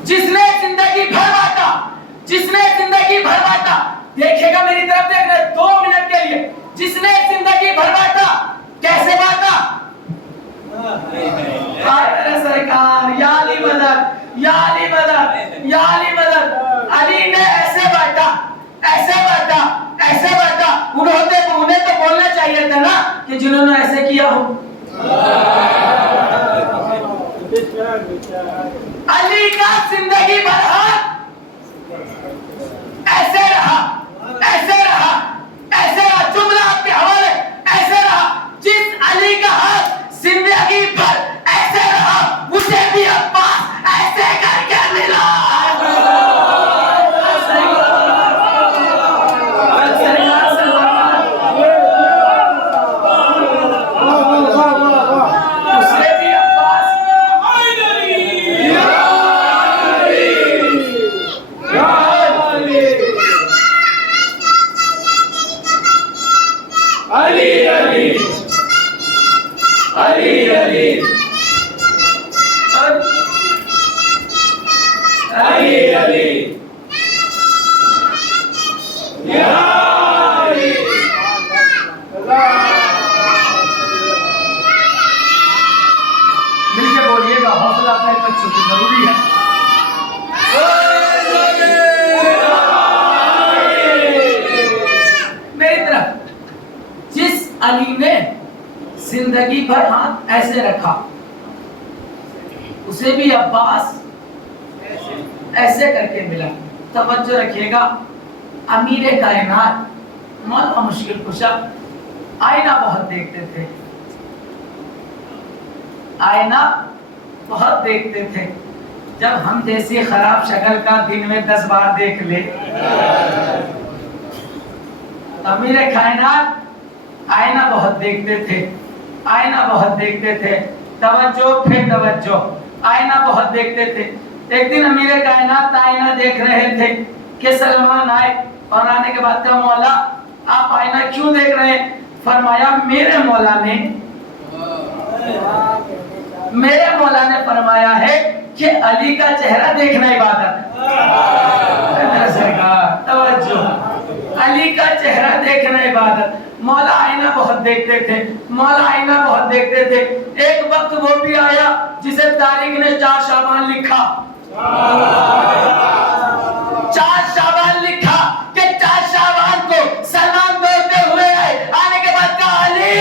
جس نے زندگی بھر باتا, جس نے زندگی بھر باتا, دیکھے گا میری طرف دیکھنا 2 منٹ کے لیے, جس نے زندگی بھر باتا کیسے باتا؟ میرے سرکار یا علی مدد, یا علی مدد, یا علی مدد. علی نے ایسے باتا, ایسے باتا, ایسے باتا. انہیں تو بولنا چاہیے تھا نا کہ جنہوں نے ایسے کیا ہو. علی کا زندگی بھر ہاتھ ایسے رہا, ایسے رہا, ایسے رہا. جملہ آپ کے حوالے ایسے رہا. جس علی کا ہاتھ زندگی بھر ایسے رہا اسے بھی عباس ایسے کر کے ملا. علی نے زندگی بھر ہاتھ ایسے رکھا اسے بھی عباس ایسے کر کے ملا. توجہ رکھیے گا, امیر کائنات مولا مشکل کشا آئینہ بہت دیکھتے تھے, آئینہ بہت دیکھتے تھے. جب ہم جیسی خراب شکل کا دن میں 10 بار دیکھ لے, امیر کائنات آئینہ بہت دیکھتے تھے, آئینہ بہت دیکھتے تھے. توجہ پھر توجہ, آئینہ بہت دیکھتے تھے. ایک دن امیر کائنات آئینہ دیکھ رہے تھے کہ سلمان آئے اور آنے کے بعد کہا مولا آپ آئینہ کیوں دیکھ رہے ہیں؟ فرمایا میرے مولا نے فرمایا ہے کہ علی کا چہرہ دیکھنا عبادت ہے. سرکار توجہ, علی کا چہرہ دیکھنا عبادت. مولا آئینہ بہت دیکھتے تھے, مولا آئینہ بہت دیکھتے تھے. ایک وقت وہ بھی آیا جسے تاریخ نے 4 شعبان لکھا, 4 شعبان لکھا کہ 4 شعبان کو سلمان دوڑتے ہوئے آئے. آنے کے بعد کہا علی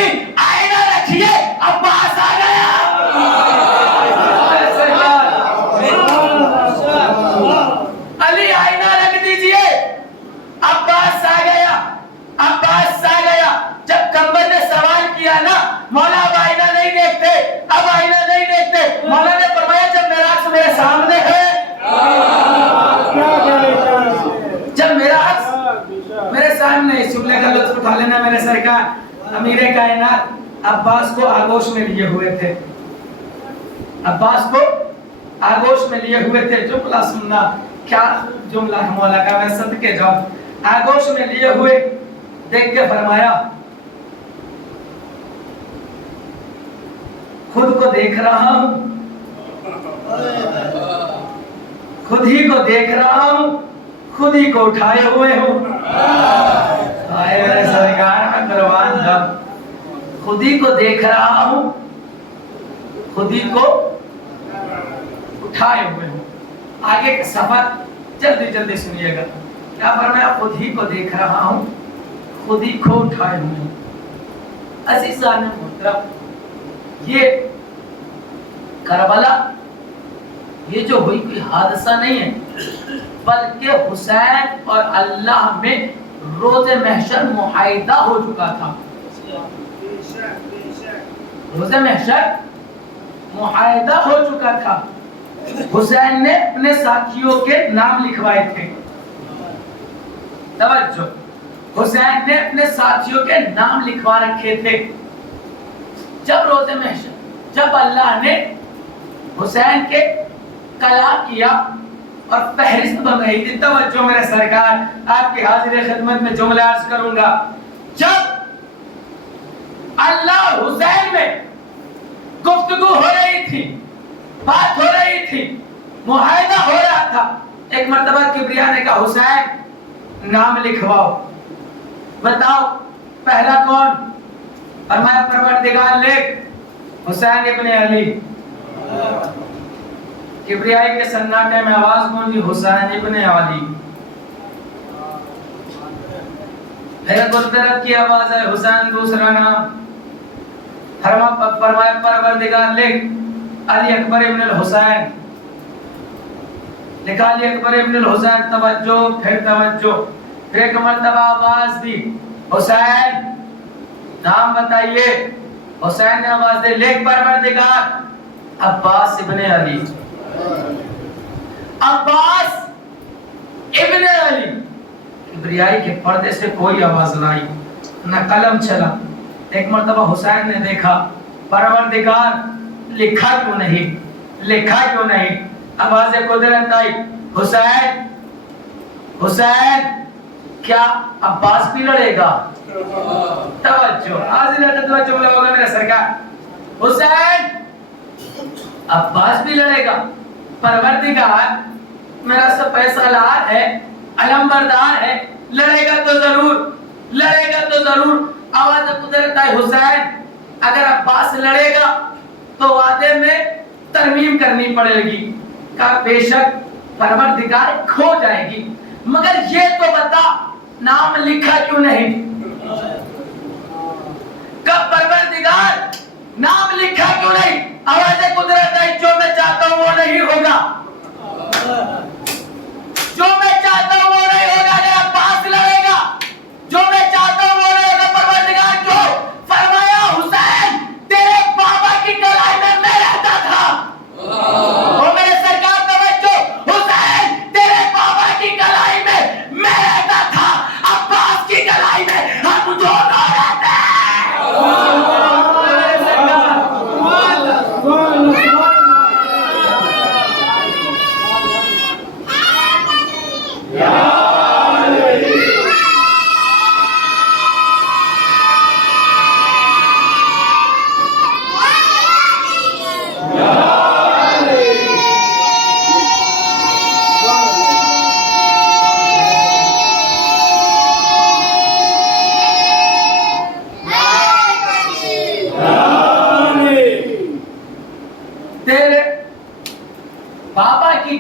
آئینہ رکھیے عباس آ گیا. علی آئینہ رکھ دیجئے عباس آ گیا, عباس آ گیا. جب کمبر نے سوال کیا نا مولا اب آئینہ نہیں دیکھتے, اب آئینہ نہیں دیکھتے. مولا نے فرمایا جب میرا عکس میرے سامنے ہے اس جملے کا لطف اٹھا لینا میرے سرکار. امیر کائنات عباس کو آغوش میں لیے ہوئے تھے. عباس کو آغوش میں لیے ہوئے تھے. جملہ سننا کیا جملہ ہے مولا کا, میں صدقے جاؤں. آغوش میں لیے ہوئے دیکھ کے فرمایا خود کو دیکھ رہا ہوں, خود ہی کو دیکھ رہا ہوں, خود ہی کو اٹھائے ہوئے ہوں. آئے میرے سرکار میں قربان جاؤں. خود ہی کو دیکھ رہا ہوں, خود ہی کو اٹھائے ہوئے ہوں. آگے کا سفر جلدی جلدی سنیے گا. کیا فرمایا؟ خود ہی کو دیکھ رہا ہوں, خود ہی کو اٹھائے ہوئے ہوں. عزیزان محترم, یہ کربلا یہ جو ہوئی کوئی حادثہ نہیں ہے, بلکہ حسین اور اللہ میں روز محشر معاہدہ ہو چکا تھا. روز محشر معاہدہ ہو چکا تھا. حسین نے اپنے ساتھیوں کے نام لکھوائے تھے. توجہ, حسین نے اپنے ساتھیوں کے نام لکھوا رکھے تھے. جب روز محشر, جب اللہ نے حسین کے کلا کیا اور فہرست بنائی تھی. توجہ میرے سرکار, آپ کی حاضر خدمت میں جملہ عرض کروں گا. جب اللہ حسین میں گفتگو ہو رہی تھی, بات ہو رہی تھی, معاہدہ ہو رہا تھا, ایک مرتبہ کبریا نے کہا حسین نام لکھواؤ. بتاؤ پہلا کون؟ فرمایا پروردگار لکھ حسین ابن علی. کبریائی کے سناٹے میں آواز گونجی حسین ابن علی. پھر قدرت کی آواز ہے حسین دوسرا نام. فرمایا پروردگار لکھ علی اکبر ابن الحسین. لکھا علی اکبر ابن الحسین. توجہ, پھر توجہ, پھر ایک مرتبہ آواز دی حسین نام بتائیے. حسین نے آواز دی لکھ پروردگار عباس ابن علی. عباس ابن علی. کبریائی کے پردے سے کوئی آواز نہ آئی, نہ قلم چلا. ایک مرتبہ حسین نے دیکھا پروردگار لکھا کیوں نہیں, لکھا کیوں نہیں. آواز قدرت آئی حسین, حسین کیا عباس بھی لڑے گا؟ توجہ, حاضر خدمت جملہ ہوگا میرا سرکار. حسین عباس بھی لڑے گا. پروردگار میرا سب فیصلہ ہے, علم بردار ہے, لڑے گا تو ضرور, لڑے گا تو ضرور. آواز قدرت آئی حسین اگر عباس لڑے گا تو وعدے میں ترمیم کرنی پڑے گی. کہا بے شک پروردگار کھو جائے گی, مگر یہ تو بتا نام لکھا کیوں نہیں؟ کب پروردگار نام لکھا کیوں نہیں؟ آواز قدرت ہے جو میں چاہتا ہوں وہ نہیں ہوگا, جو میں چاہتا ہوں وہ نہیں ہوگا. اگر عباس لڑے گا جو میں چاہتا ہوں وہ نہیں ہوگا. پروردگار کیوں؟ فرمایا حسین تیرے بابا کی کلائی میں رہتا تھا. اور میرے سرکار توجہ, حسین تیرے بابا کی کلائی میں رہتا تھا, عباس کی کلائی میں ہم دونوں رہتے ہیں.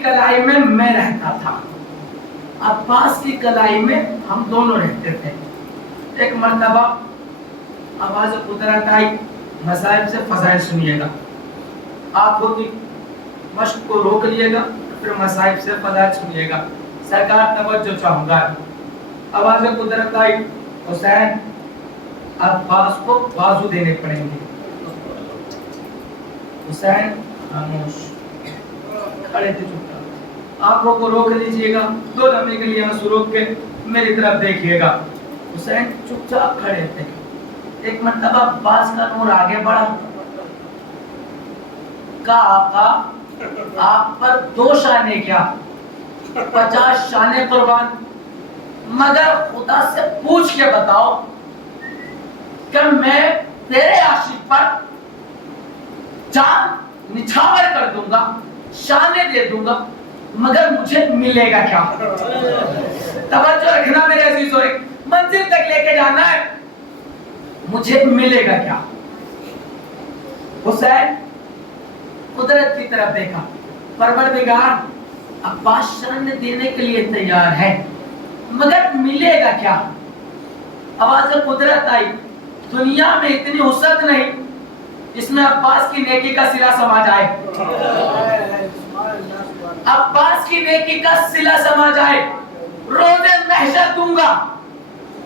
کلائی میں میں رہتا تھا, عباس کی کلائی میں ہم دونوں رہتے تھے. ایک مرتبہ آواز قدرت آئی. مصائب سے فضائل سنیے گا. آپ ہوتی مشق کو روک لیے گا, پھر مصائب سے فضائل سنیے گا. سرکار توجہ چاہوں گا. آواز قدرت آئی حسین عباس کو بازو دینے پڑیں گے. حسین خاموش کھڑے تھے, چپ. آنکھوں کو روک لیجئے گا, 2 لمحے کے لیے آنسو روک کے میری طرف دیکھیے گا. حسین چپ چاپ کھڑے تھے. ایک مرتبہ عباس کا نور آگے بڑھا. کہا آقا آپ پر 2 شانے کیا 50 شانے قربان، مگر خدا سے پوچھ کے بتاؤ کہ میں تیرے عاشق پر جان نچھاور کر دوں گا، شانے دے دوں گا، مگر مجھے ملے گا کیا؟ توجہ رکھنا میرے عزیزو، ایک منزل تک لے کے جانا ہے، مجھے ملے گا کیا؟ حسین قدرت کی طرف دیکھا، پروردگار عباس شان دینے کے لیے تیار ہے، مگر ملے گا کیا؟ آواز قدرت آئی، دنیا میں اتنی وسعت نہیں جس میں عباس کی نیکی کا صلہ سما جائے. عباس کی نیکی کا صلہ سما جائے. روز محشر دوں گا،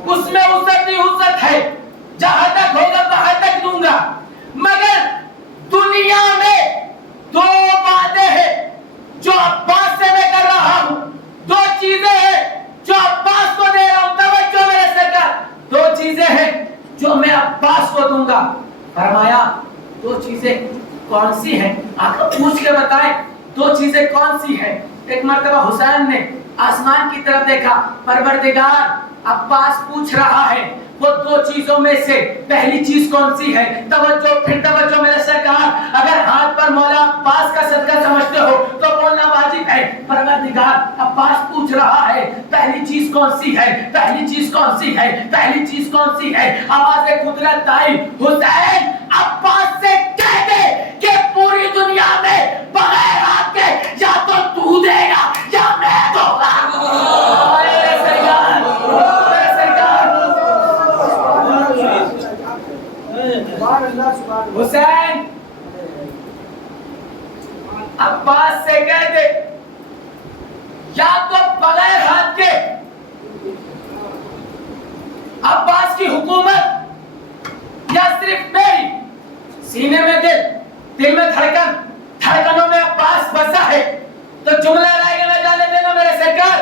اس میں وسعت ہی وسعت ہے، جہاں تک ہوگا وہاں تک دوں گا، مگر دنیا میں 2 وعدے ہیں جو عباس سے میں کر رہا ہوں، 2 چیزیں ہیں جو عباس کو دے رہا ہوں. توجہ میرے سرکار، 2 چیزیں ہیں جو میں عباس کو دوں گا. فرمایا 2 چیزیں کون سی ہیں؟ آقا پوچھ کے بتائیں 2 چیزیں کون سی ہیں؟ ایک مرتبہ حسین نے آسمان کی طرف دیکھا، پروردگار عباس پوچھ رہا ہے وہ 2 چیزوں میں سے پہلی چیز کون سی ہے؟ توجہ، پھر توجہ میرے سرکار، اگر ہاتھ پر مولا عباس کا صدقہ سمجھتے ہو تو بولنا واجب ہے. پروردگار عباس پوچھ رہا ہے پہلی چیز کون سی ہے؟ پہلی چیز کون سی ہے؟ پہلی چیز کون سی ہے؟ آواز قدرت آئی، حسین عباس سے کہہ دے کہ پوری دنیا میں بغیر ہاتھ کے یا تو دے گا یا میں دوں گا. حسین عباس سے کہہ دے یا تو بغیر ہاتھ کے. عباس کی حکومت یا صرف میری؟ سینے میں دل میں دھڑکنوں میں عباس بسا ہے تو جملہ رائے گا نہ جانے دینا میرے سرکار.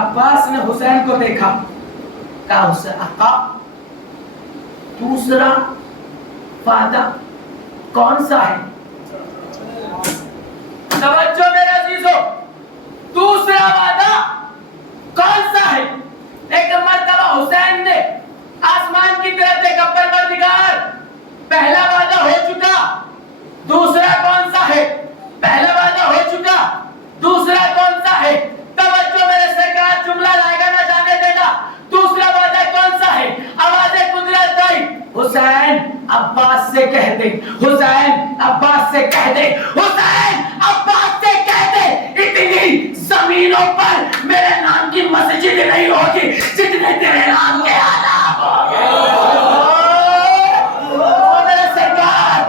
عباس نے حسین کو دیکھا، کہا حسین آقا دوسرا وعدہ کون سا ہے؟ توجہ میرے عزیزو، دوسرا وعدہ کون سا ہے؟ ایک مرتبہ حسین نے آسمان کی طرف دیکھا، پروردگار پہلا وعدہ ہو چکا، دوسرا کون سا ہے؟ پہلا وعدہ ہو چکا، دوسرا کون سا ہے؟ توجہ میرے سرکار، جملہ لائے گا نہ جانے دینا، دوسرا وعدہ کون سا ہے؟ آواز قدرت آئی، حسین عباس سے کہہ دے، حسین عباس سے کہہ دے، حسین عباس سے کہہ دے، اتنی زمینوں پر میرے نام کی مسجد نہیں ہوگی جتنے تیرے نام کے آداب ہوگے. میرے سرکار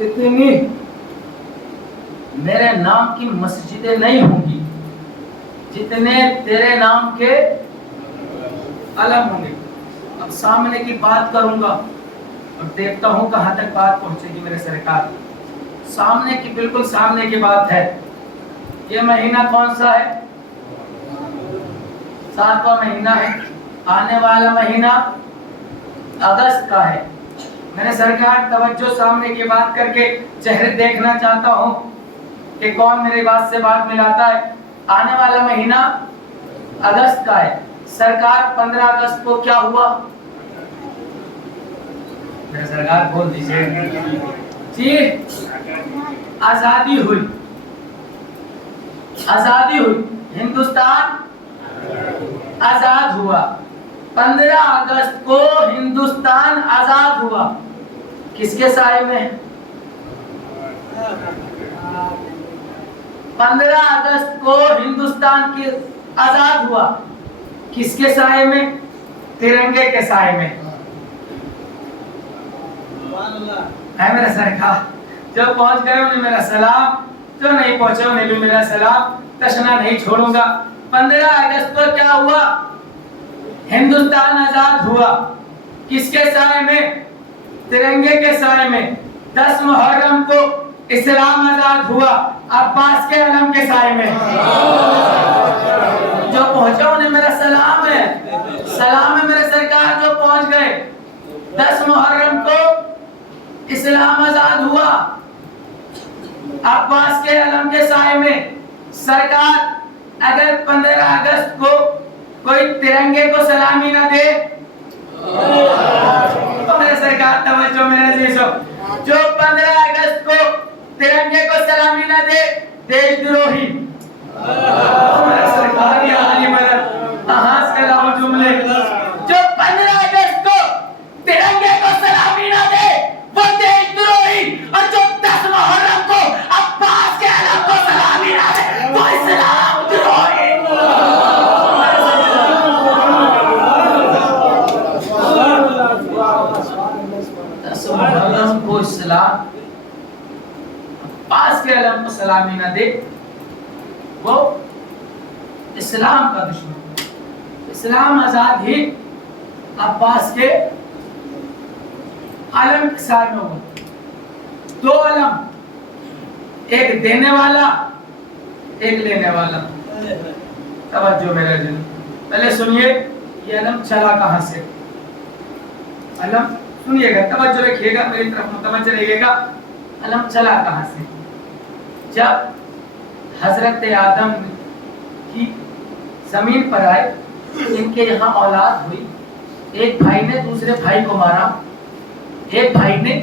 اتنی میرے نام کی مسجدیں نہیں ہوں گی جتنے تیرے نام کے علم ہوں گے. اب سامنے کی بات کروں گا اور دیکھتا ہوں کہاں تک بات پہنچے گی میرے سرکار. سامنے کی، بالکل سامنے کی بات ہے. یہ مہینہ کون سا ہے؟ 7واں مہینہ ہے. آنے والا مہینہ اگست کا ہے. میرے سرکار توجہ، سامنے کی بات کر کے چہرے دیکھنا چاہتا ہوں کہ کون میری بات سے بات ملاتا ہے. آنے والا مہینہ اگست کا ہے. سرکار 15 اگست کو کیا ہوا؟ میرے سرکار بول دیجئے. جی، آزادی ہوئی. آزادی ہوئی. ہندوستان آزاد ہوا. 15 اگست کو ہندوستان آزاد ہوا. کس کے سائے میں؟ 15 اگست کو ہندوستان کی آزاد ہوا. کس کے سائے میں؟ ترنگے کے سائے میں. ہے میرا سرکار. جو پہنچ گئے انہیں میرا سلام, جو نہیں پہنچے انہیں بھی میرا سلام. تشنا نہیں چھوڑوں گا. 15 اگست کو کیا ہوا؟ ہندوستان آزاد ہوا. کس کے سائے میں؟ ترنگے کے سائے میں. 10 محرم کو اسلام آزاد ہوا, عباس کے علم کے سائے میں. جو پہنچے انہیں میرا سلام ہے. سلام ہے میرے سرکار. جو پہنچ گئے 10 محرم کو اسلام آزاد ہوا, عباس کے علم کے سائے میں. سرکار اگر 15 اگست کو کوئی ترنگے کو سلامی نہ دے تو میرے سرکار توجہ میرے عزیزو, جو 15 اگست کو ترنگے کو سلامی نہ دے دیش دروہی. میرے سرکار یہ عالی مدد احاس کے لاؤ جملے. جو 15 اگست کو ترنگے کو سلامی نہ دے وہ دیش دروہی, اور جو 10 محرم کو عباس کے علم کو سلامی نہ دے وہ اسلام دروہی. 10 محرم کو اسلام عباس کے علم کو سلامی نہ دے وہ اسلام کا دشمن. اسلام آزاد ہی عباس کے علم کے سائے میں ہوا. 2 علم, ایک دینے والا ایک لینے والا. توجہ میرے دل, پہلے سنیے یہ علم چلا کہاں سے. علم سنیے گا, توجہ رکھیے گا, میری طرف متوجہ رہیے گا. علم چلا کہاں سے؟ جب حضرت آدم کی زمین پر آئے, ان کے یہاں اولاد ہوئی. ایک بھائی نے دوسرے بھائی کو مارا, ایک بھائی نے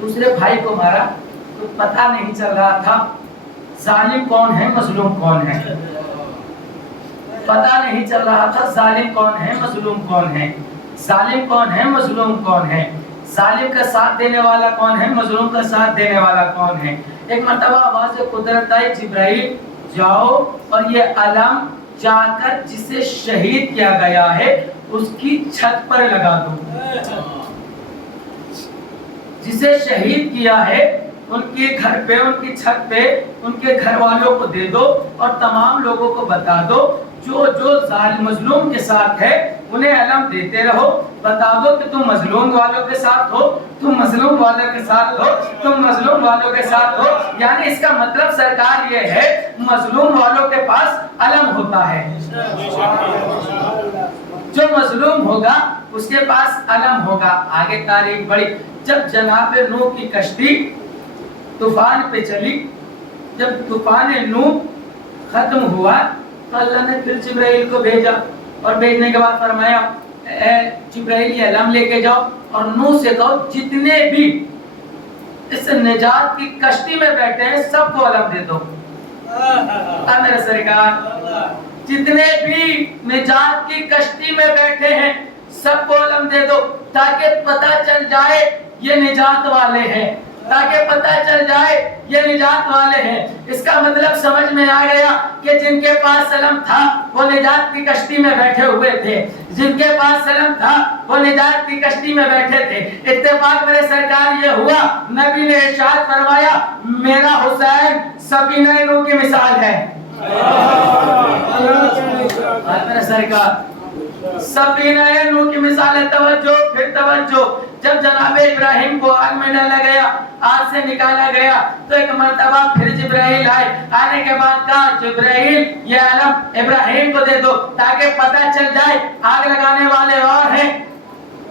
دوسرے بھائی کو مارا, تو پتہ نہیں چل رہا تھا ظالم کون ہے مظلوم کون ہے. پتہ نہیں چل رہا تھا ظالم کون ہے مظلوم کون ہے. ظالم کون ہے مظلوم کون ہے. ظالم کا ساتھ دینے والا کون ہے, مظلوم کا ساتھ دینے والا کون ہے. ایک مرتبہ آواز قدرت آئی, جبرائیل جاؤ اور یہ علم جا کر جسے شہید کیا گیا ہے اس کی چھت پر لگا دو. جسے شہید کیا ہے ان کے گھر پہ, ان کی چھت پہ ان کے گھر والوں کو دے دو, اور تمام لوگوں کو بتا دو جو جو ظالم مظلوم کے ساتھ ہے انہیں علم دیتے رہو. بتا دو کہ تم مظلوم والوں کے ساتھ ہو, تم مظلوم والوں کے ساتھ ہو, تم مظلوم والوں کے ساتھ ہو. یعنی اس کا مطلب سرکار یہ ہے مظلوم والوں کے پاس علم ہوتا ہے. جو مظلوم ہوگا اس کے پاس علم ہوگا. آگے تاریخ بڑی. جب جناب نوح کی کشتی طوفان پہ چلی, جب طوفان نوح ختم ہوا تو اللہ نے پھر جبرائیل کو بھیجا, اور بھیجنے کے بعد فرمایا اے جبرائیل یہ علم لے کے جاؤ اور نوح سے کہو جتنے بھی اس نجات کی کشتی میں بیٹھے ہیں سب کو علم دے دو. میرا سرکار جتنے بھی نجات کی کشتی میں بیٹھے ہیں سب کو علم دے دو, تاکہ پتہ چل جائے یہ نجات والے ہیں, تاکہ پتہ چل جائے یہ نجات والے ہیں. اس کا مطلب سمجھ میں آ گیا کہ جن کے پاس علم تھا وہ نجات کی کشتی میں بیٹھے ہوئے تھے, جن کے پاس علم تھا وہ نجات کی کشتی میں بیٹھے تھے. اتفاق میرے سرکار یہ ہوا, نبی نے ارشاد فرمایا میرا حسین سفینہ نوح کی مثال ہے. میرا سرکار سفینہ نوح کی مثال ہے. توجہ پھر توجہ. جب جناب ابراہیم کو آگ میں ڈالا گیا, آگ سے نکالا گیا, تو ایک مرتبہ پھر جبرائیل آئے. آنے کے بعد کہا جبرائیل یہ علم ابراہیم کو دے دو تاکہ پتہ چل جائے آگ لگانے والے اور ہیں.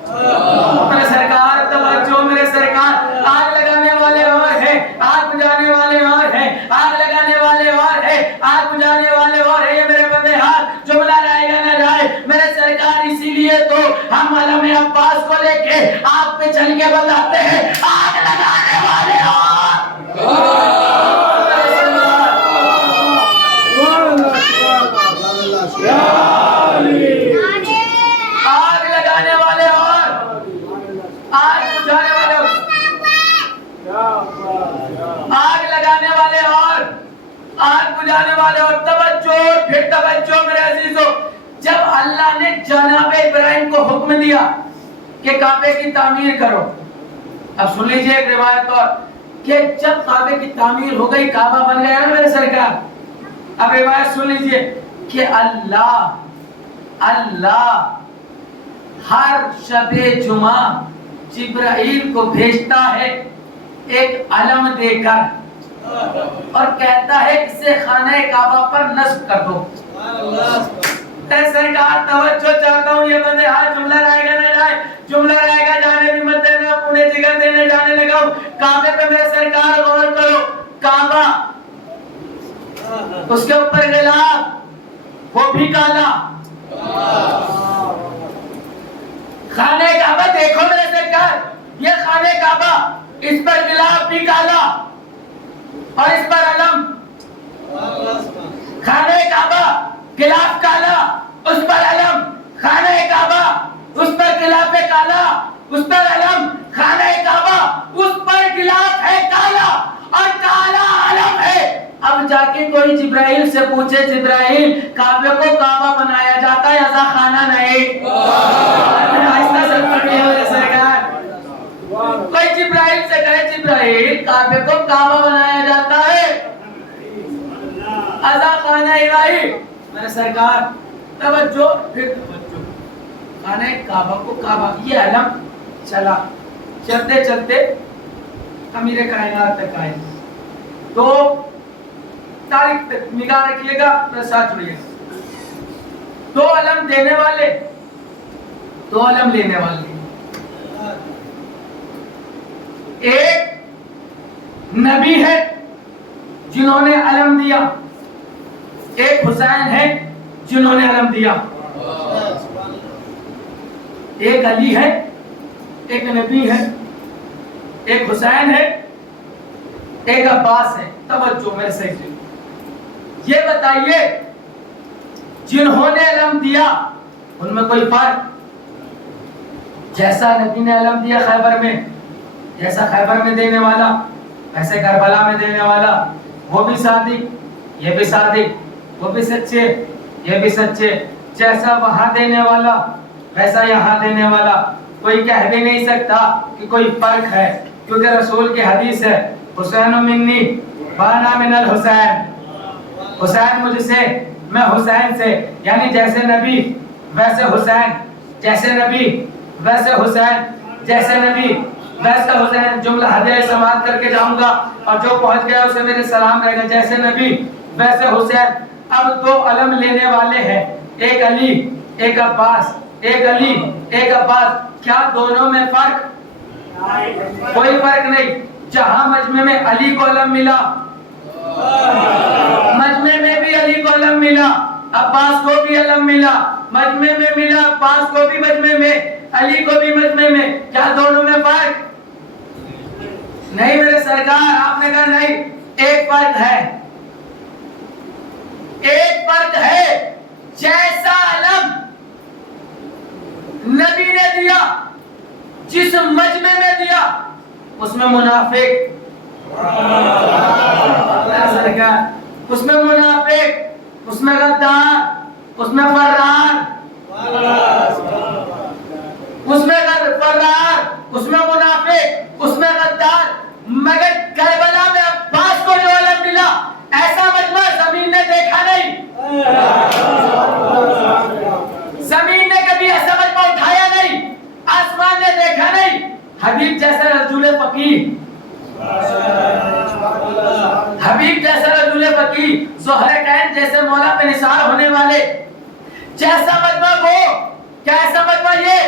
میرے سرکار توجہ میرے سرکار, آگ لگانے والے اور ہیں, آگ بجھانے والے اور ہیں, آگ لگانے والے اور ہیں, آگ بجھانے والے اور ہیں. یہ میرے بندے ہاتھ جملہ رہے گا نہ جائے میرے سرکار. اسی لیے تو ہم علم عباس کو لے کے آگ پہ چل کے بتاتے ہیں آگ لگانے والے اور. والے اور توجہ پھر توجہ میرے عزیزو، جب اللہ نے جناب ابراہیم کو حکم دیا کہ کعبے کی تعمیر کرو، اب سن لیجئے ایک روایت اور کہ جب کعبے کی تعمیر ہو گئی کعبہ بن گیا نا میرے سرکار، اب روایت سن لیجئے کہ اللہ ہر شب جمعہ جبرائیل کو بھیجتا ہے ایک علم دے کر اور کہتا ہے اسے خانہ کعبہ پر نصب کر دو۔ سرکار توجہ چاہتا ہوں، یہ بندے ہاں جملہ رہے گا نہ جائے، جملہ رہے گا جانے بھی مت دینا، پونے جگہ دینے جانے لگا ہوں۔ کعبے پہ میرے سرکار غور کرو، کعبہ اس کے اوپر غلاف وہ بھی کالا، خانہ کعبہ دیکھو میرے سرکار، یہ خانہ کعبہ اس پر غلاف بھی کالا اور اس پر علم، خانہ کعبہ غلاف کالا اس پر علم، خانہ کعبہ اس پر غلاف کالا اس پر علم، خانہ کعبہ اس پر غلاف ہے کالا اور کالا علم ہے۔ اب جا کے کوئی جبرائیل سے پوچھے جبرائیل کعبے کو کعبہ بنایا جاتا ہے ایسا خانہ نہیں، آہستہ سے پڑھیے میرے سرکار، کوئی جبرائیل سے کہے جبرائیل کعبے کو کعبہ بنایا جاتا ہے ایسا خانہ الہی، میرے سرکار توجہ پھر توجہ، خانہ کعبہ کو کعبہ، یہ علم چلا، چلتے چلتے امیر کائنات تک آئے، تو تاریخ تک نگاہ رکھیے گا، میرے ساتھ جڑیے گا، دو علم دینے والے دو علم لینے والے، ایک نبی ہے جنہوں نے علم دیا، ایک حسین ہے جنہوں نے علم دیا، ایک علی ہے ایک نبی ہے، ایک حسین ہے ایک عباس ہے۔ توجہ میرے صحیح، یہ بتائیے جنہوں نے علم دیا ان میں کوئی فرق؟ جیسا نبی نے علم دیا خیبر میں، جیسا خیبر میں دینے والا ویسے کربلا میں دینے والا، وہ بھی صادق یہ بھی صادق، وہ بھی سچے یہ بھی سچے، جیسا وہاں دینے والا ویسا یہاں دینے والا، کوئی کہہ بھی نہیں سکتا کہ کوئی فرق ہے، کیونکہ رسول کی حدیث ہے حسین منی وانا من الحسین، حسین مجھ سے میں حسین سے، یعنی جیسے نبی ویسے حسین، جیسے نبی ویسے حسین، جیسے نبی ویسے حسین، جملہ حدیث سماعت کر کے جاؤں گا اور جو پہنچ گیا اسے میرے سلام رہے گا، جیسے نبی ویسے حسین۔ اب دو علم لینے والے ہیں، ایک علی ایک عباس، ایک علی ایک عباس، کیا دونوں میں فرق؟ کوئی فرق نہیں، جہاں مجمع میں علی کو علم ملا مجمع میں بھی علی کو علم ملا، عباس کو بھی علم ملا، مجمع میں ملا، عباس کو بھی مجمع میں، علی کو بھی مجمع میں، کیا دونوں میں فرق؟ نہیں میرے سرکار، آپ نے کہا نہیں، ایک فرق ہے، ایک فرق ہے، جیسا علم نبی نے دیا جس مجمع میں دیا اس میں منافق، اس میں منافق، اس میں غدار، اس میں فرار، اس میں فرار، اس میں منافق، اس میں غدار، مگر کربلا میں عباس کو جو علم ملا ایسا مجمع زمین نے دیکھا نہیں، زمین نے کبھی ایسا مجمع اٹھایا نہیں، آسمان نے دیکھا نہیں، حبیب جیسا رجل فقیہ، حبیب جیسا رجل فقیہ، زہرتین جیسے مولا پہ نثار ہونے والے، جیسا مجمع وہ کیسا مجمع یہ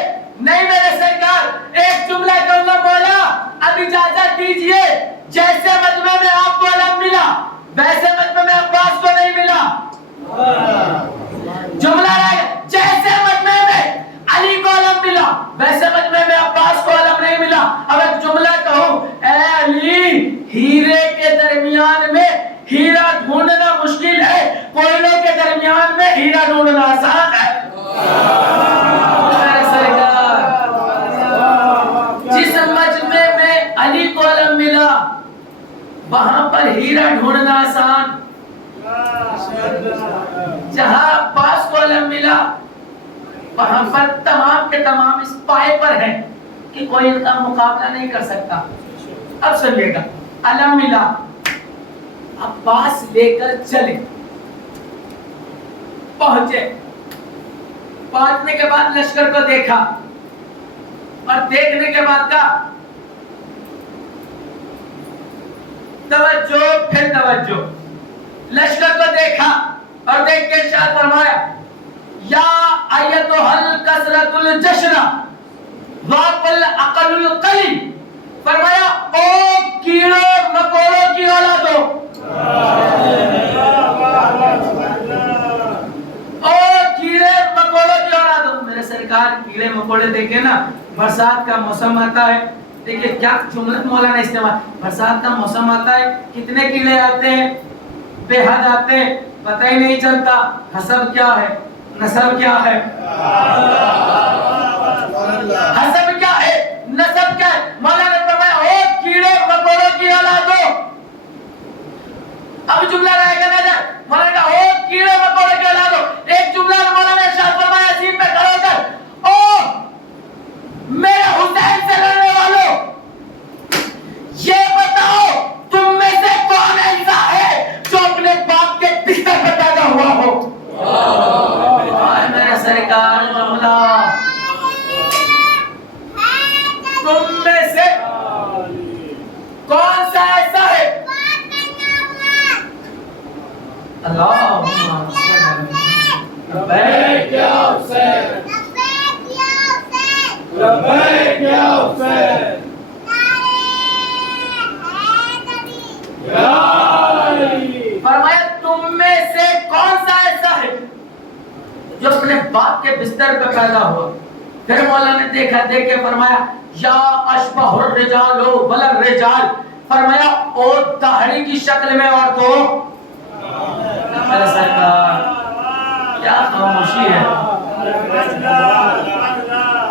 نہیں میرے سرکار، ایک جملہ کہوں مولا اب اجازت دیجئے، جیسے مجمع میں آپ کو علم ملا ویسے مجمع میں عباس کو نہیں ملا، جملہ رہے جیسے مجمع میں علی کو علم ملا ویسے مجمع میں عباس کو علم نہیں ملا۔ اب ایک جملہ کہوں، اے علی ہیرے کے درمیان میں ہیرا ڈھونڈنا مشکل ہے، کوئلوں کے درمیان میں ہیرا ڈھونڈنا آسان ہے۔ جس مجمع میں علی کو علم ملا وہاں پر ہیرا ڈھونڈنا آسان، وہاں پر تمام کے تمام اس پائے پر ہیں کہ کوئی ان کا مقابلہ نہیں کر سکتا. اب سنیے گا. علم ملا, عباس لے کر چلے, پہنچے, پہنچنے کے بعد لشکر کو دیکھا اور دیکھنے کے بعد کا توجہ پھر توجہ, لشکر کو دیکھا اور دیکھ کے ارشاد فرمایا یا ایتھا الکثرۃ الجشن ذاق العقل القلی, فرمایا او کیڑے مکوڑوں کی اولادو, او کیڑے مکوڑوں کی اولادو. میرے سرکار کیڑے مکوڑے دیکھے نا, برسات کا موسم آتا ہے, دیکھیں کیا جملہ مولانا استعمال, برسات کا موسم آتا ہے, کتنے کیڑے آتے ہیں, بے حد آتے ہیں, پتہ ہی نہیں چلتا حسب کیا ہے نسب کیا ہے, حسب کیا ہے نسب کیا ہے. مولانا نے فرمایا او کیڑے مکوڑوں کی اولادو. اب جملہ رہے گا نہ جائے, مولانا نے کہا او کیڑے مکوڑوں کی اولادو. ایک جملہ مولانا نے ارشاد فرمایا سین پہ کھڑے ہو کر, او میرے حسین سے لڑنے والوں, یہ بتاؤ تم میں سے کون ایسا ہے جو اپنے باپ کے بستر پہ پیدا ہوا ہو. میرے سرکار جملہ, تم میں سے کون سا ایسا ہے, اللہم لبیک یا حسین, لبیک یا حسین, یا علی. فرمایا تم میں سے کون سا ایسا ہے جو اپنے باپ کے بستر پہ پیدا ہوا. پھر مولا نے دیکھا, دیکھ کے فرمایا یا اشبہ الرجال بل الرجال, فرمایا او داڑھی کی شکل میں عورتوں. میرے سرکار کیا خاموشی ہے,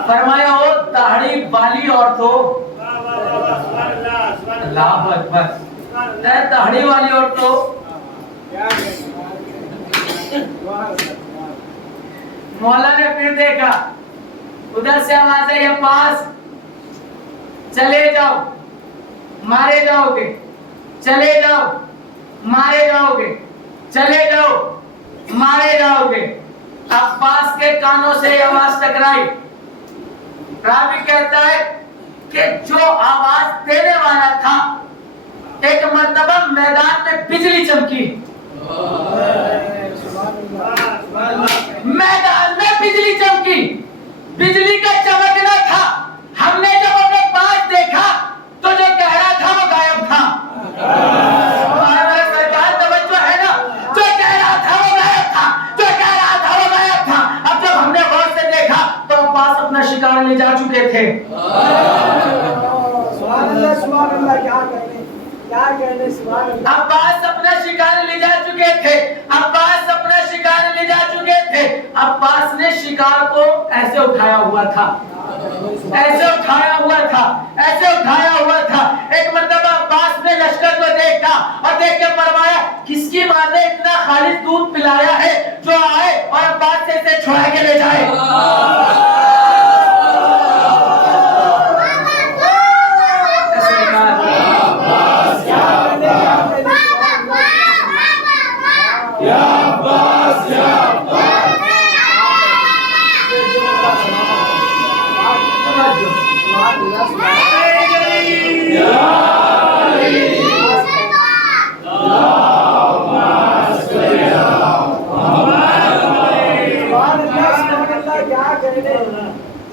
فرمایا او داڑھی والی عورتوں. اللہ اکبر, داڑھی والی عورتوں. مولا نے پھر دیکھا, ادھر سے آواز ہے عباس چلے جاؤ مارے جاؤ گے, چلے جاؤ مارے جاؤ گے, چلے جاؤ مارے جاؤ گے. عباس کے کانوں سے یہ آواز ٹکرائی. راوی کہتا ہے کہ جو آواز دینے والا تھا, ایک مرتبہ میدان میں بجلی چمکی, میدان میں بجلی چمکی, بجلی کا چمکنا تھا. ہم نے جب اپنے پاس دیکھا تو جو کہہ رہا تھا وہ غائب تھا. سرکار توجہ ہے نا, جو کہہ رہا تھا وہ غائب تھا, جو کہہ رہا تھا وہ غائب تھا. اب جب ہم نے غور سے دیکھا تو عباس اپنا شکار لے جا چکے تھے. سبحان اللہ, کیا کہنے سبحان اللہ. عباس اپنا شکار لے جا چکے تھے, عباس اپنا شکار لے جا چکے تھے. عباس نے شکار کو ایسے اٹھایا ہوا تھا, ایسے اٹھایا ہوا تھا, ایسے اٹھایا ہوا تھا. ایک مرتبہ عباس نے لشکر کو دیکھا اور دیکھ کے فرمایا کس کی ماں نے اتنا خالص دودھ پلایا ہے جو آئے اور عباس سے اسے چھڑا کے لے جائے.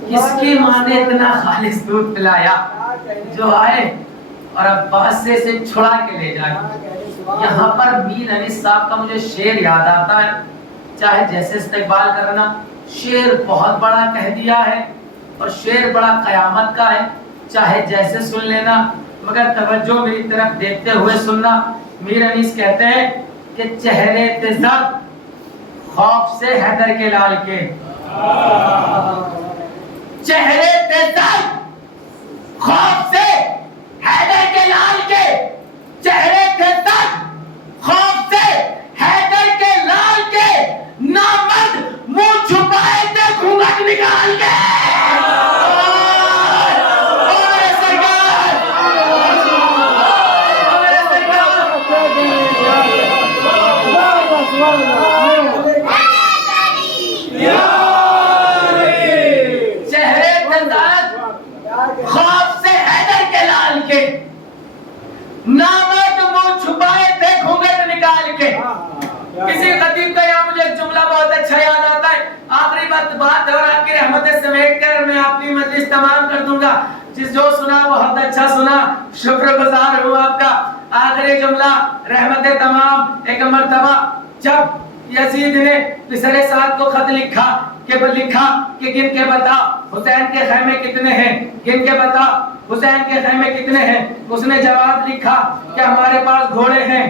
کس کی ماں نے اتنا خالص دودھ پلایا جو آئے اور عباس سے اسے چھڑا کے لے جائے. یہاں پر میر انیس صاحب کا مجھے شعر یاد آتا ہے, چاہے جیسے استقبال کرنا, شعر بہت بڑا کہہ دیا ہے اور شعر بڑا قیامت کا ہے, چاہے جیسے سن لینا, مگر توجہ میری طرف دیکھتے ہوئے سننا. میر انیس کہتے ہیں کہ چہرے تزد خوف سے حیدر کے لال کے, چہرے تزد خوف سے حیدر کے لال کے, چہرے تزد خوف سے حیدر کے لال کے. نامرد منہ چھپائے تھے گھونگھٹ نکال کے چہرے تندرست خوف سے حیدر کے لال کے نامرد منہ چھپائے تھے گھونگھٹ نکال کے. کسی خطیب کا یہاں مجھے ایک جملہ بہت اچھا یاد آتا ہے. آخری بات اور آپ کی رحمتیں سمیٹ کر میں اپنی مجلس تمام کر دوں گا. جس جو سنا بہت اچھا سنا, شکر گزار ہوں آپ کا. آخری جملہ رحمتیں تمام. ایک مرتبہ جب یزید نے پسر سعد کو خط لکھا کہ گن کے بتا حسین کے خیمے کتنے ہیں, گن کے بتا حسین کے خیمے کتنے ہیں. اس نے جواب لکھا کہ ہمارے پاس گھوڑے ہیں,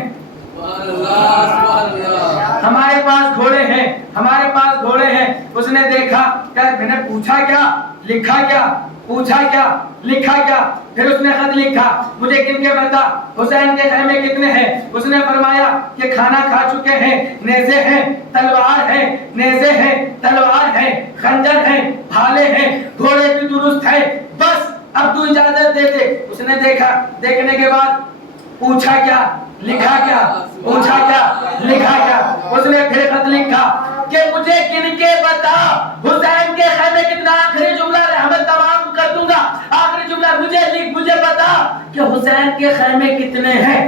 ہمارے پاس گھوڑے ہیں, ہمارے پاس گھوڑے ہیں. اس نے دیکھا کہ میں نے پوچھا کیا لکھا کیا, پوچھا کیا لکھا کیا. پھر اس نے خط لکھا مجھے گن کے بتا حسین کے خیمے کتنے ہیں. اس نے فرمایا کہ کھانا کھا چکے ہیں, نیزے ہیں, تلوار ہیں, نیزے ہیں, تلوار ہیں, خنجر ہیں, بھالے ہیں, گھوڑے بھی درست ہیں, بس اب تو اجازت دے دے. اس نے دیکھا, دیکھنے کے بعد پوچھا کیا لکھا کیا, پوچھا کیا لکھا کیا. اس نے پھر خط لکھا کہ مجھے گن کے بتا حسین کے خیمے کتنا. آخری جملہ رحمت تمام کر دوں گا. آخری جملہ مجھے بتا کہ حسین کے خیمے کتنے ہیں.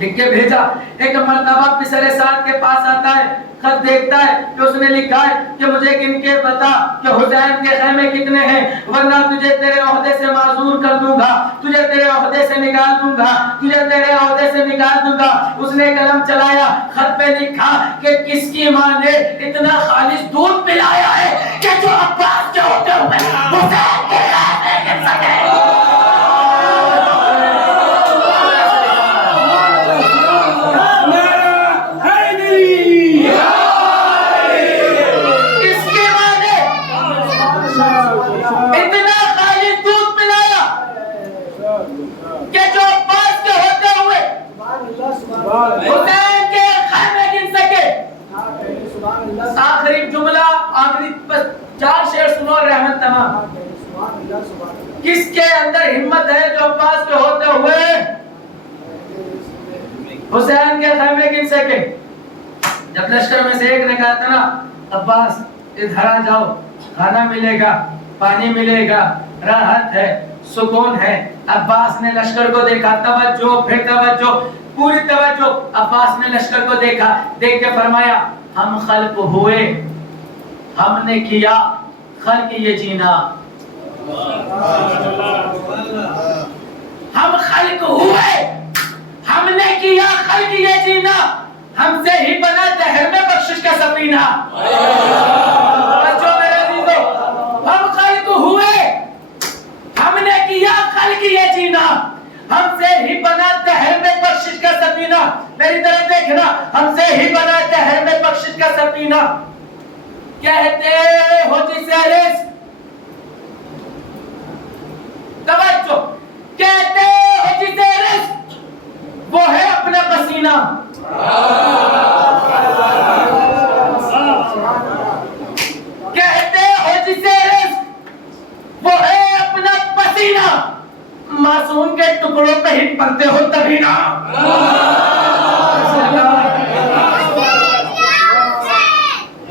لکھ کے بھیجا. ایک مرتبہ پسر سعد کے پاس آتا ہے, خط دیکھتا ہے کہ اس نے لکھا ہے کہ مجھے گن کے بتا کہ حسین کے خیمے کتنے ہیں, ورنہ تجھے تیرے عہدے سے معذور کر دوں گا, تجھے تیرے عہدے سے نکال دوں گا, تجھے تیرے عہدے سے نکال دوں گا. اس نے قلم چلایا, خط پہ لکھا کہ کس کی ماں نے اتنا خالص دودھ پلایا ہے کہ جو عباس کے ہوتے ہوئے حسین کے خیمے گر سکے. حسین کے خیمے گن سکے. آخری جملہ, آخری 4 شعر سنو رحمت تمام. کس کے اندر ہمت ہے جو عباس کے ہوتے ہوئے حسین کے خیمے گن سکے. جب لشکر میں سے ایک نے کہا تھا نا عباس ادھر آ جاؤ, کھانا ملے گا, پانی ملے گا, راحت ہے, سکون ہے. عباس نے لشکر کو دیکھا, توجہ پھر توجہ, پوری توجہ. عباس نے لشکر کو دیکھا, دیکھ کے فرمایا ہم خلق ہوئے, ہم نے کیا خلق یہ جینا. ہم خلق ہوئے, ہم نے کیا خلق یہ جینا, ہم سے ہی بنا دہر میں بخشش کا سفینہ. بچوں میرے عزیزو, ہم خلق ہوئے, ہم نے کیا خلق یہ جینا, ہم سے ہی بنا دہر میں بخشش کا سفینہ. میری طرف دیکھنا, ہم سے ہی بنا دہر میں بخشش کا سفینہ. کہتے ہو جسے رزق, توجہ, کہتے ہو جسے رزق وہ ہے اپنا پسینہ. کہتے ہو جسے رزق وہ ہے اپنا پسینہ, معصوم کے ٹکڑوں پہ ہی پڑتے ہو تبھی نا.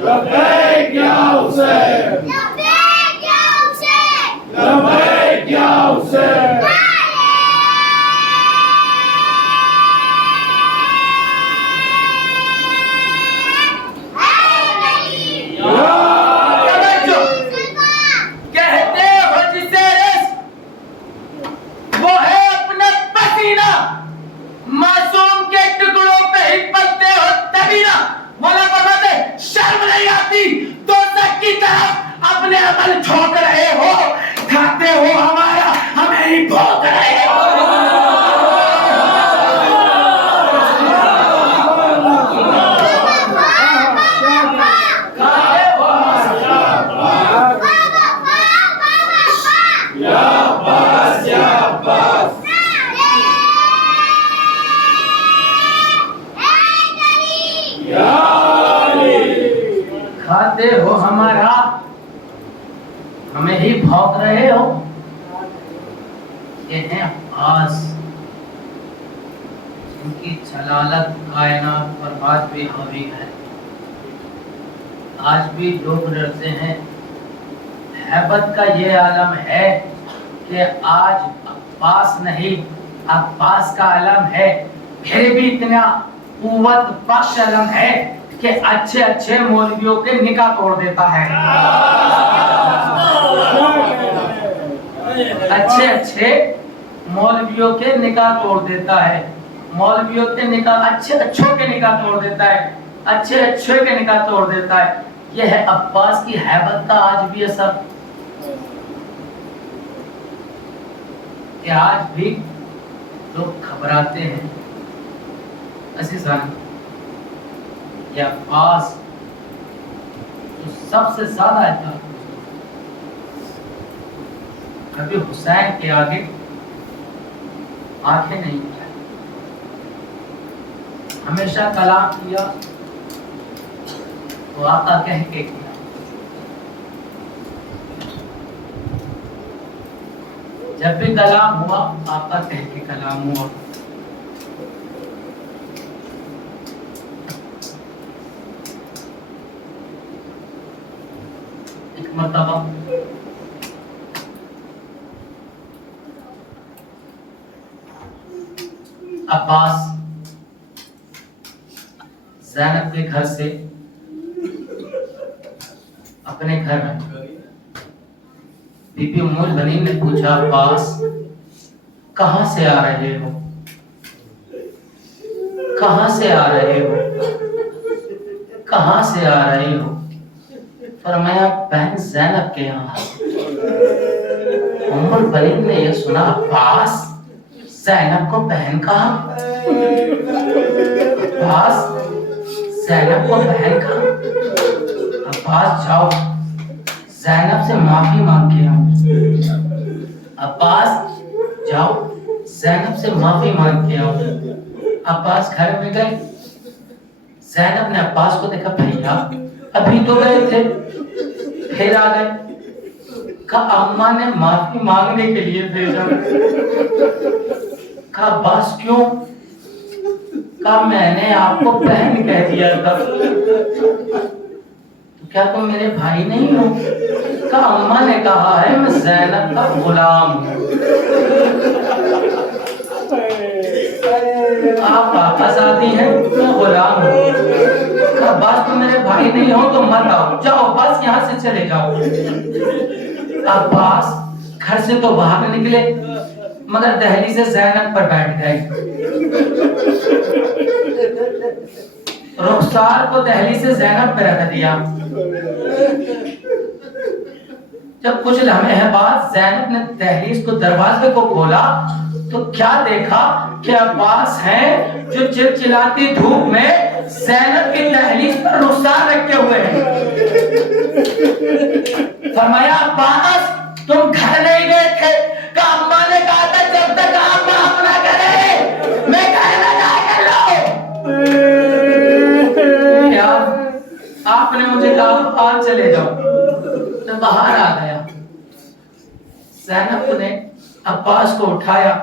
لبیک یا حسین, لبیک یا حسین, لبیک یا حسین. اپنے عمل جھونک رہے ہو, کھاتے ہو ہمارا, ہمیں ہی بھونک رہے ہو. کھاتے ہو ہمارا, ہمیں ہی بھونک رہے ہو؟ یہ ہیں عباس، ان کی جلالت کائنات پر آج بھی حاوی ہے، آج بھی لوگ ڈرتے ہیں۔ ہیبت کا یہ عالم ہے کہ آج عباس نہیں، عباس کا علم ہے، پھر بھی اتنا قوت بخش علم ہے کہ اچھے اچھے مولویوں کے نکاح توڑ دیتا ہے، اچھے اچھے مولویوں کے نکاح توڑ دیتا ہے، مولویوں کے نکاح، اچھے اچھوں کے نکاح توڑ دیتا ہے، اچھے اچھے کے نکاح توڑ دیتا ہے۔ یہ ہے عباس کی ہیبت کا آج بھی اثر کہ آج بھی لوگ گھبراتے ہیں۔ عزیزان، یہ عباس جو سب سے زیادہ احترام، کبھی حسین کے آگے آنکھیں نہیں اٹھائی، ہمیشہ کلام کیا تو آقا کہہ کے کیا۔ جب بھی کلام ہوا آقا کہہ کے کلام ہوا۔ ایک مرتبہ عباس زینب کے گھر سے اپنے گھر میں، بی بی ام البنین نے پوچھا عباس کہاں سے آ رہے ہو؟ کہاں سے آ رہے ہو؟ کہاں سے آ رہے ہو؟ فرمایا بہن زینب کے یہاں۔ ام البنین نے یہ سنا عباس زینب کو بہن کہا؟ عباس زینب کو بہن کہا؟ عباس جاؤ زینب سے معافی مانگ کے آؤ، عباس جاؤ زینب سے معافی مانگ کے آؤ۔ عباس گھر میں گئے، زینب نے عباس کو دیکھا، بھیا ابھی تو گئے تھے پھر آ گئے۔ کہا اماں نے معافی مانگنے کے لیے بھیجا۔ کہا عباس کیوں؟ کہا میں نے آپ کو بہن کہہ دیا تھا، کیا تم میرے بھائی نہیں ہو؟ کہا اماں نے کہا ہے میں زینب کا غلام ہوں۔ آپ واپس آتی ہیں میں غلام ہوں۔ کہا عباس تم میرے بھائی نہیں ہو تو مت آؤ، جاؤ عباس یہاں سے چلے جاؤ۔ عباس گھر سے تو باہر نکلے مگر دہلی سے زینب پر بیٹھ گئے، رخسار کو دہلی سے زینب پہ رکھ دیا۔ جب کچھ لمحے بعد زینب نے دہلیز کو دروازے کو کھولا تو کیا دیکھا کہ عباس ہیں جو چلچلاتی دھوپ میں زینب کی دہلیز پر رخسار رکھے ہوئے ہیں۔ فرمایا عباس تم گھر نہیں گئے تھے؟ کہا اماں نے کہا تھا جب تک آپ معاف نہ کرے میں گھر نہ جا کر لاؤ۔ آپ نے مجھے کہا باہر چلے جاؤ، میں باہر آ گیا۔ زینب نے عباس کو اٹھایا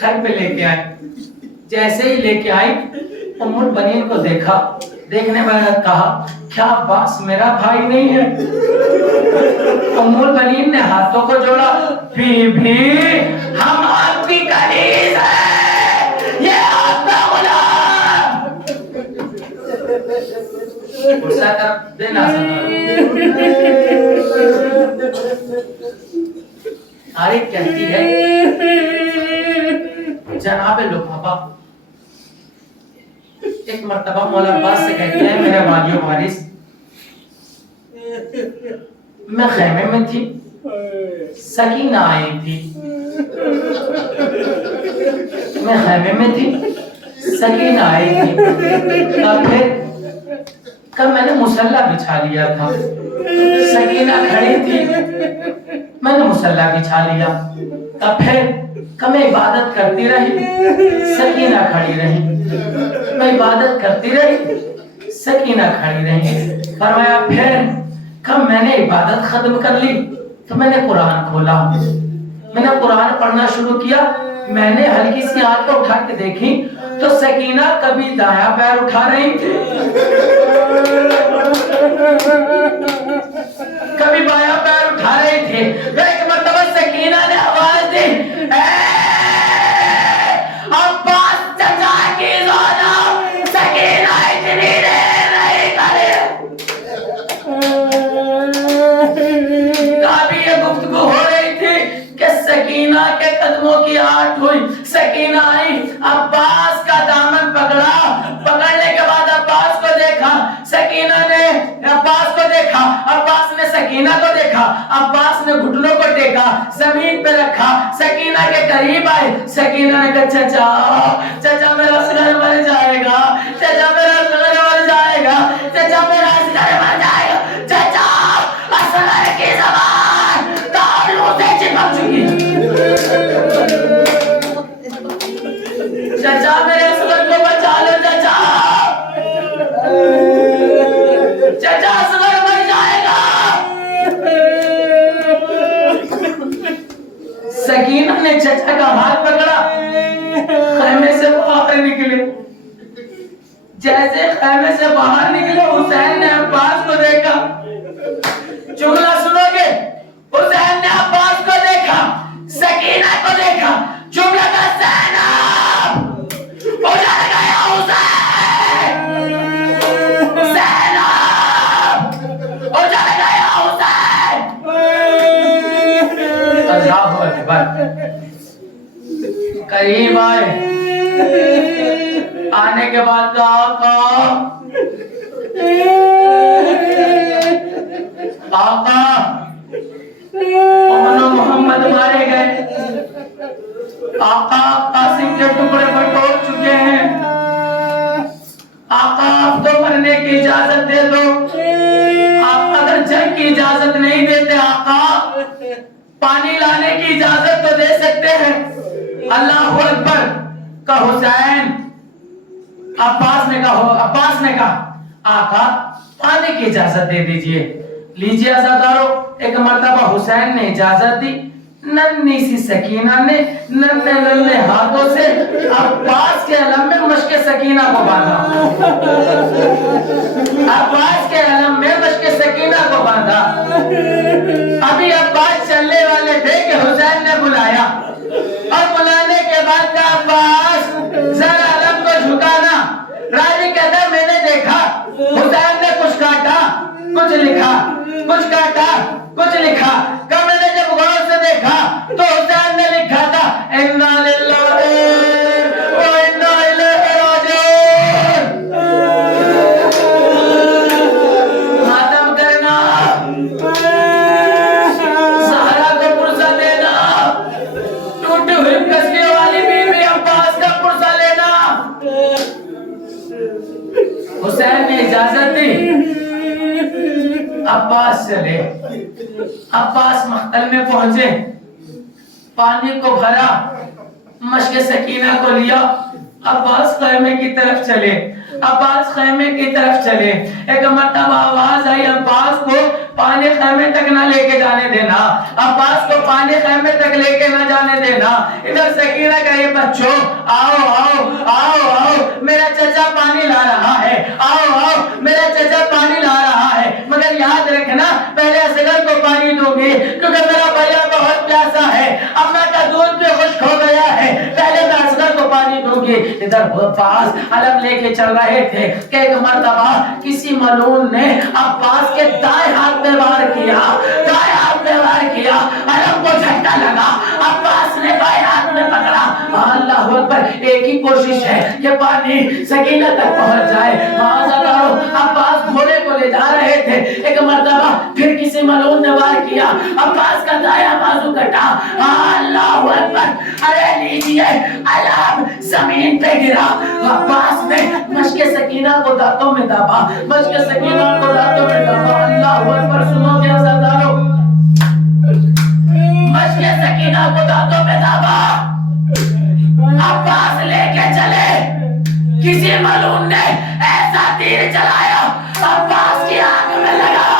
گھر پہ لے کے آئے، جیسے ہی لے کے آئی ام البنین کو دیکھا، دیکھنے والا کہا کیا عباس میرا بھائی نہیں ہے؟ ام البنین نے ہاتھوں کو جوڑا، بی بی ہم آپ کی کنیز ہیں، یہ آپ کا غلام۔ غصہ کر دینا تاریخ کہتی ہے جناب لبابہ ایک مرتبہ مولا عباس سے کہتے ہیں میرے والی و وارث میں خیمے میں تھی، سکینہ آئی تھی، میں خیمے میں تھی، سکینہ آئی تھی، کب میں نے مصلی بچھا لیا تھا، سکینہ کھڑی تھی، میں نے مصلی بچھا لیا، تب پھر میں عبادت کرتی رہی، سکینہ کھڑی رہی، میں عبادت کرتی رہی، سکینہ کھڑی رہی۔ فرمایا پھر کب میں نے عبادت ختم کر لی، تو میں نے قرآن کھولا، میں نے قرآن پڑھنا شروع کیا. میں نے ہلکی سی آنکھ اٹھا کے دیکھی تو سکینہ کبھی دایاں پیر اٹھا رہی تھی، کبھی بایاں پیر اٹھا رہی تھی. پھر ایک مرتبہ سکینہ نے آواز دی، عباس چچا کی زوجہ سکینہ اتنی دیر نہیں کرے. کافی یہ گفتگو ہو رہی تھی کہ سکینہ کے قدموں کی آہٹ ہوئی. سکینہ آئی، عباس کا دامن پکڑا، پکڑنے کے بعد عباس کو دیکھا. سکینہ نے عباس کو دیکھا، عباس نے سکینہ کو دیکھا. عباس نے گھٹنوں کو ٹیکا، زمین پہ رکھا. سکینہ کے قریب آئے. سکینہ نے کہا چچا، چچا میرا اصغر مر جائے گا، چچا میرا اصغر مر جائے گا، چچا میرا اصغر مر جائے گا. چچا اصغر کی زبان تالوں سے چپک چکی ہے. چچا میرے اصغر کو بچا لو، چچا، چچا اصغر مر جائے گا. سکینہ نے چچا کا ہاتھ پکڑا، خیمے سے باہر نکلے. جیسے خیمے سے باہر نکلے حسین نے عباس کو دیکھا. جملہ سنو گے، حسین نے عباس کو دیکھا، سکینہ کو دیکھا. جملہ کا زینب اجڑ گیا، حسین زینب اجڑ گیا، حسین. اللہ اکبر. قریب آئے، آنے کے بعد کہا آقا امن و محمد مارے گئے، آقا قاسم کے ٹکڑے بٹور چکے ہیں، آقا آپ تو مرنے کی اجازت دے دو. آپ اگر جنگ کی اجازت نہیں دیتے آقا پانی لانے کی اجازت تو دے سکتے ہیں. اللہ اکبر. کا حسین، عباس نے کہا آقا پانی کی اجازت دے دیجئے. لیجئے عزادارو. ایک مرتبہ حسین نے اجازت دی. ننھی سی سکینہ نے ننھے ہاتھوں سے عباس کے علم میں مشق سکینہ کو باندھا. عباس کے علم میں مشق سکینہ کو باندھا. ابھی عباس چلنے والے تھے کہ حسین نے بلایا، اور بلانے کے بعد کہا عباس ذرا علم کو جھکانا. راوی کہتا میں نے دیکھا حسین نے کچھ کاٹا کچھ لکھا، کچھ کاٹا کچھ لکھا. کہ میں نے جب غور سے دیکھا تو حسین نے لکھا تھا انا للہ و انا الیہ راجعون. ماتم کرنا، زہرا کو پرسہ دینا، ٹوٹی ہوئی کسیوں والی بیوی عباس کا پرسہ لینا. حسین نے اجازت دی، عباس چلے. عباس مقتل میں پہنچے، پانی کو بھرا، مشق سکینہ کو لیا. عباس خیمے کی طرف چلے، عباس خیمے کی طرف چلے. ایک مرتبہ آواز آئی عباس کو پانی خیمے تک نہ لے کے جانے دینا، عباس کو پانی خیمے تک لے کے نہ جانے دینا. ادھر سکینہ کہے بچوں آؤ آؤ آؤ آؤ میرا چچا پانی لا رہا ہے، آؤ آؤ میرا چچا پانی لا رہا ہے. مگر یاد رکھنا پہلے اصغر کو پانی دوں گی کیونکہ میرا بھیا بہت پیاسا ہے، اماں کا دودھ بھی خشک ہو گیا ہے، پہلے میں اصغر کو پانی دوں گی. ادھر عباس علم لے کے چل رہے تھے کہ ایک مرتبہ کسی ملعون نے عباس کے دائیں ہاتھ میں وار کیا، دائیں ہاتھ میں وار کیا. علم کو جھٹکا لگا، عباس نے بائیں ہاتھ میں پکڑا. اللہ اکبر. ایک ہی کوشش ہے کہ پانی سکینہ تک پہنچ جائے. عباس گھوڑے کو لے جا رہے تھے، ایک مرتبہ پھر کسی ملعون نے وار کیا، عباس کا دایاں بازو کٹا. اللہ اکبر. ارے لیجیے علم زمین پہ گرا. عباس نے مشق سکینہ کو دانتوں میں دبا، مشق سکینہ کو دانتوں میں دبا. اللہ اکبر. سنو گے عزادارو، مشق سکینہ کو دانتوں میں دبا. عباس لے کے چلے. کسی ملعون نے ایسا تیر چلایا عباس کی آنکھ میں لگا.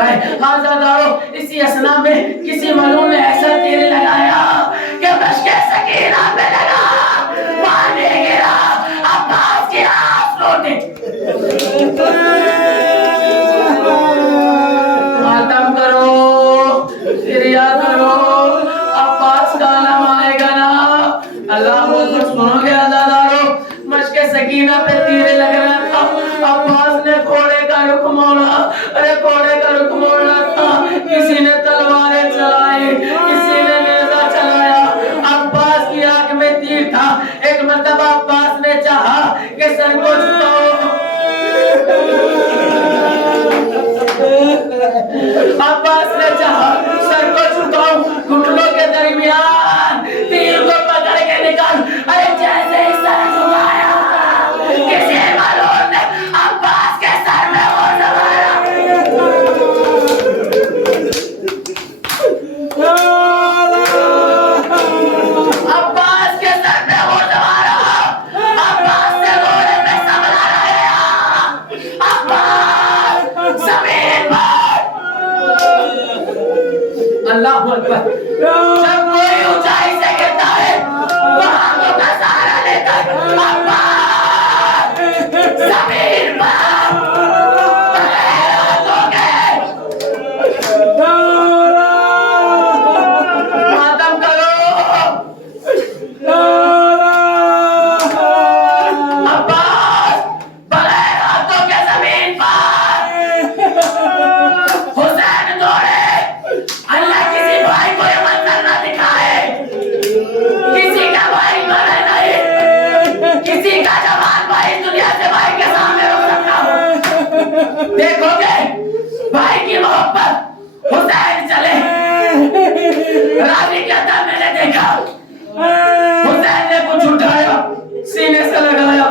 جائے. آزادارو اسی اسنا میں کسی ملعون نے ایسا تیر لگایا کہ مشک سکینہ پہ لگا, پانی گرا, عباس کی آنکھ روٹی. ماتم کرو, کریا کرو, عباس کا نام آئے گا نا. اللہ اکبر. سنو گے آزادارو, مشک سکینہ پہ تیر لگ رہا تھا. عباس نے گھوڑے کا رخ موڑا, ارے گھوڑے کا رخ موڑنا تھا. کسی نے تلواریں چلائی, کسی نے نیزہ چلایا. عباس کی آنکھ میں تیر تھا. ایک مرتبہ عباس نے چاہا کہ سر کو جھکاؤ. عباس نے چاہا سر کو جھکاؤ, گھٹنوں کے درمیان تیر کو پکڑ کے نکال. ارے جیسے ہی سر جھکایا, کسی ملعون نے عباس کے سر میں وہ زمایا. عباس کے سر میں وہ زمایا. عباس سے گھوڑے پہ سنبھالا گیا. عباس زمین پر. اللہ اکبر. جب کوئی اونچائی سے گرتا ہے بہانوں کا سہارا لے کر عباس زمین پر بغیر ہو گئے. ماتم کرو. عباس بغیر ہاتھوں کے زمین پر. حسین دوڑے. اللہ کسی بھائی کو یہ منظر نہ دکھائے. کسی کا بھائی مرے نہیں, کسی کا جوان بھائی دنیا سے بھائی کے سامنے رک سکتا ہو. دیکھو گے بھائی کی محبت. حسین چلے. راوی کہتا میں نے دیکھا حسین نے کچھ اٹھایا, سینے سے لگایا.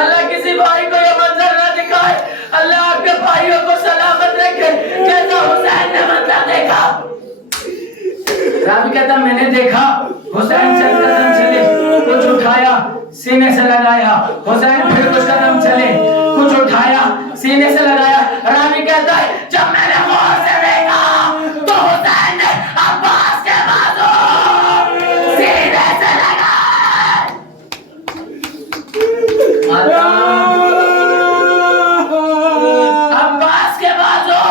اللہ کسی بھائی کو یہ منظر نہ دکھائے. اللہ آپ کے بھائیوں کو سلامت رکھے جیسا حسین نے منظر دیکھا. راوی کہتا میں نے دیکھا حسین چند قدم چلے, کچھ اٹھایا, سینے سے لگایا. حسین پھر کچھ قدم چلے, کچھ اٹھایا, سینے سے لگایا. راوی کہتا ہے جب میں نے غور سے دیکھا تو حسین نے عباس کے بازو سینے سے لگائے. عباس کے بازو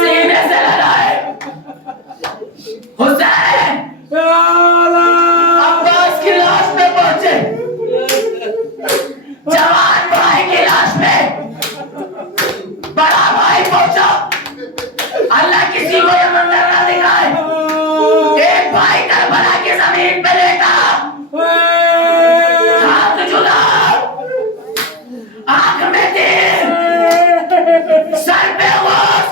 سینے سے لگائے. حسین عباس کی لاش پہ پہنچے. جوان بھائی کی لاش پہ بڑا بھائی پہنچا. اللہ کسی کو یہ منظر نہ دکھائے. ایک بھائی کربلا کی زمین پہ لیٹا, ہاتھ جدا, آنکھ میں تیر, سر پہ غوث.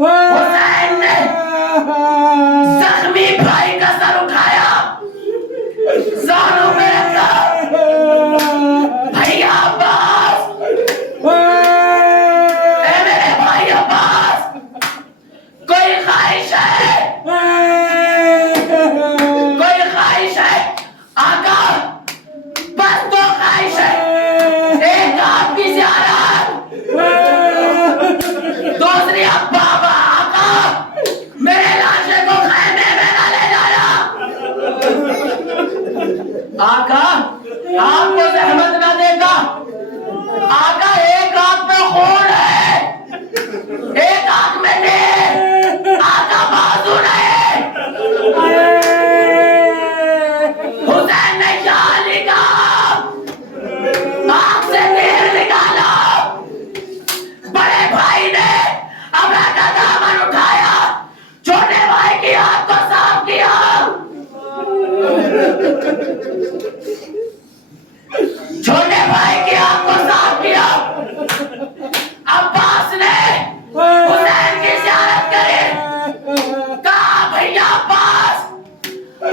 حسین نے زخمی بھائی کا سر اٹھایا, زانوں میں رکھا. بھیا عباس, اے میرے بھائی عباس, کوئی خواہش ہے, کوئی خواہش ہے. آقا بس دو خواہش ہے. ایک آپ کی زیارت, دوسری اب بابا. آقا میرے لاشے کو خیمے میں نہ لے جانا. آقا آپ کو زحمت نہ دیتا. آقا ایک آنکھ میں خون ہے, ایک آنکھ میں تیر. آقا بازو نہیں. حسین نے کیا لکھا, آنکھ سے تیر نکالا. بڑے بھائی نے ابرا کا دامن اٹھایا, چھوٹے بھائی کی آنکھ کو صاف کیا. چھوٹے بھائی کی آنکھ کو صاف کیا. عباس نے حسین کی زیارت کری. کہا بھیا عباس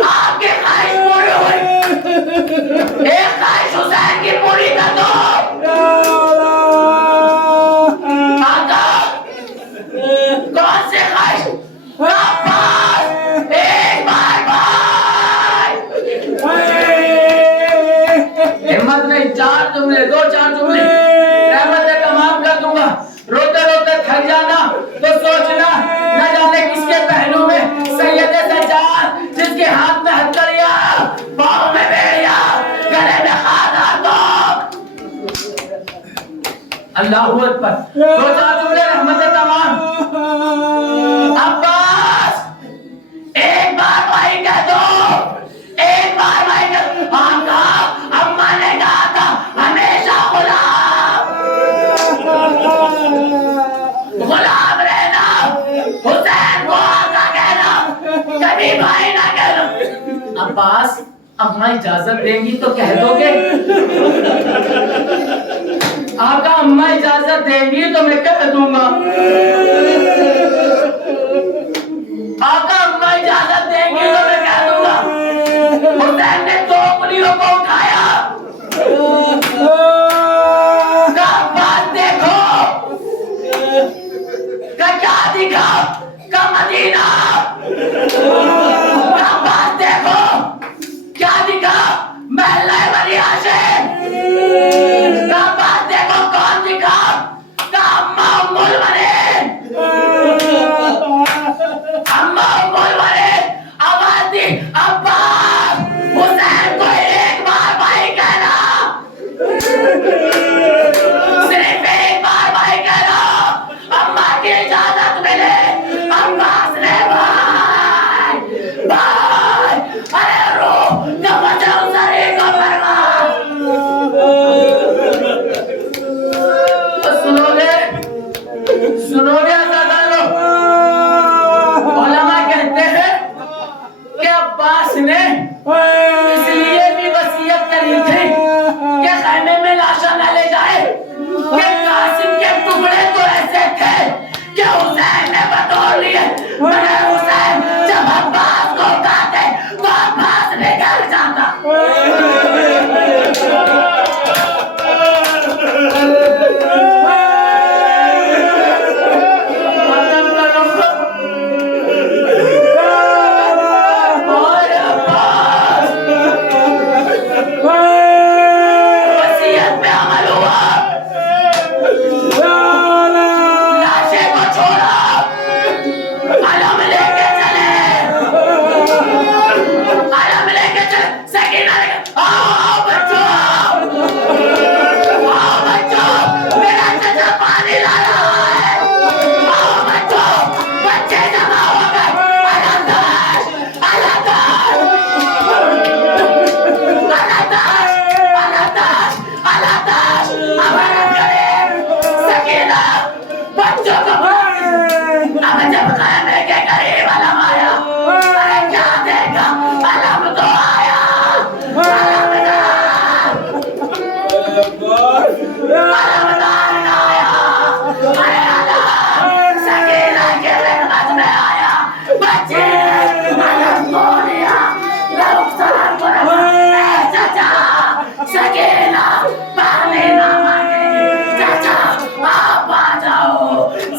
آپ کی خواہش پوری ہوئی. ایک خواہش حسین کی پوری کر دو. آقا کون سی خواہش؟ عباس ایک بار بھائی. ہمت نہیں, چار جملے جملے دو چار جملے رحمت تمام کر دوں گا. روتے روتے تھک جانا تو سوچنا نہ جانے کس کے پہلو میں سید سجاد جس کے ہاتھ میں ہتھکڑیا پاؤں میں بیڑیا گلے میں خانہ تو اللہ اکبر. دو چار جملے رحمت تمام. عباس ایک بار بھائی کہہ دو, ایک بار بھائی کہہ دو. آقا اماں نے کہا تھا ہمیشہ غلام غلام رہنا, حسین کو آقا کہنا, کبھی بھائی نہ کہنا. عباس اماں اجازت دیں گی تو کہہ دو گے؟ آقا اماں اجازت دیں گی تو میں کہہ دوں گا. آقا اماں اجازت دیں گی تو میں کہہ دوں گا. حسین نے دو انگلیوں کو اٹھایا, کہا بات دیکھو, کہا کیا دکھا, کہا مدینہ. کہا بات دیکھو کیا دکھا, محلہ بنی ہاشم. کہا بات دیکھو کون دکھا, کہا اماں ام المنین. اماں ام المنین آواز دی, عباس حسین کو ایک بار بھائی کہنا, صرف ایک بار بھائی کہنا. اماں کی اجازت ملے. عباس نے بھائی بھائی ارے روح نہ بچاؤ سرے کو فرما. سنو گے عزیزانو, علماء کہتے ہیں کہ عباس نے اس لیے بھی وصیت کری تھی کہ خیمے میں لاشاں نہ لے جائے کہ قاسم کے ٹکڑے تو ایسے تھے کہ حسین نے بطور لیے بڑے حسین جب عباس کو کہتے تو عباس نکل جاتا.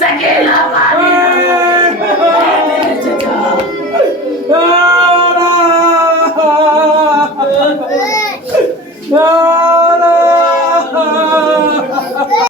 سکینہ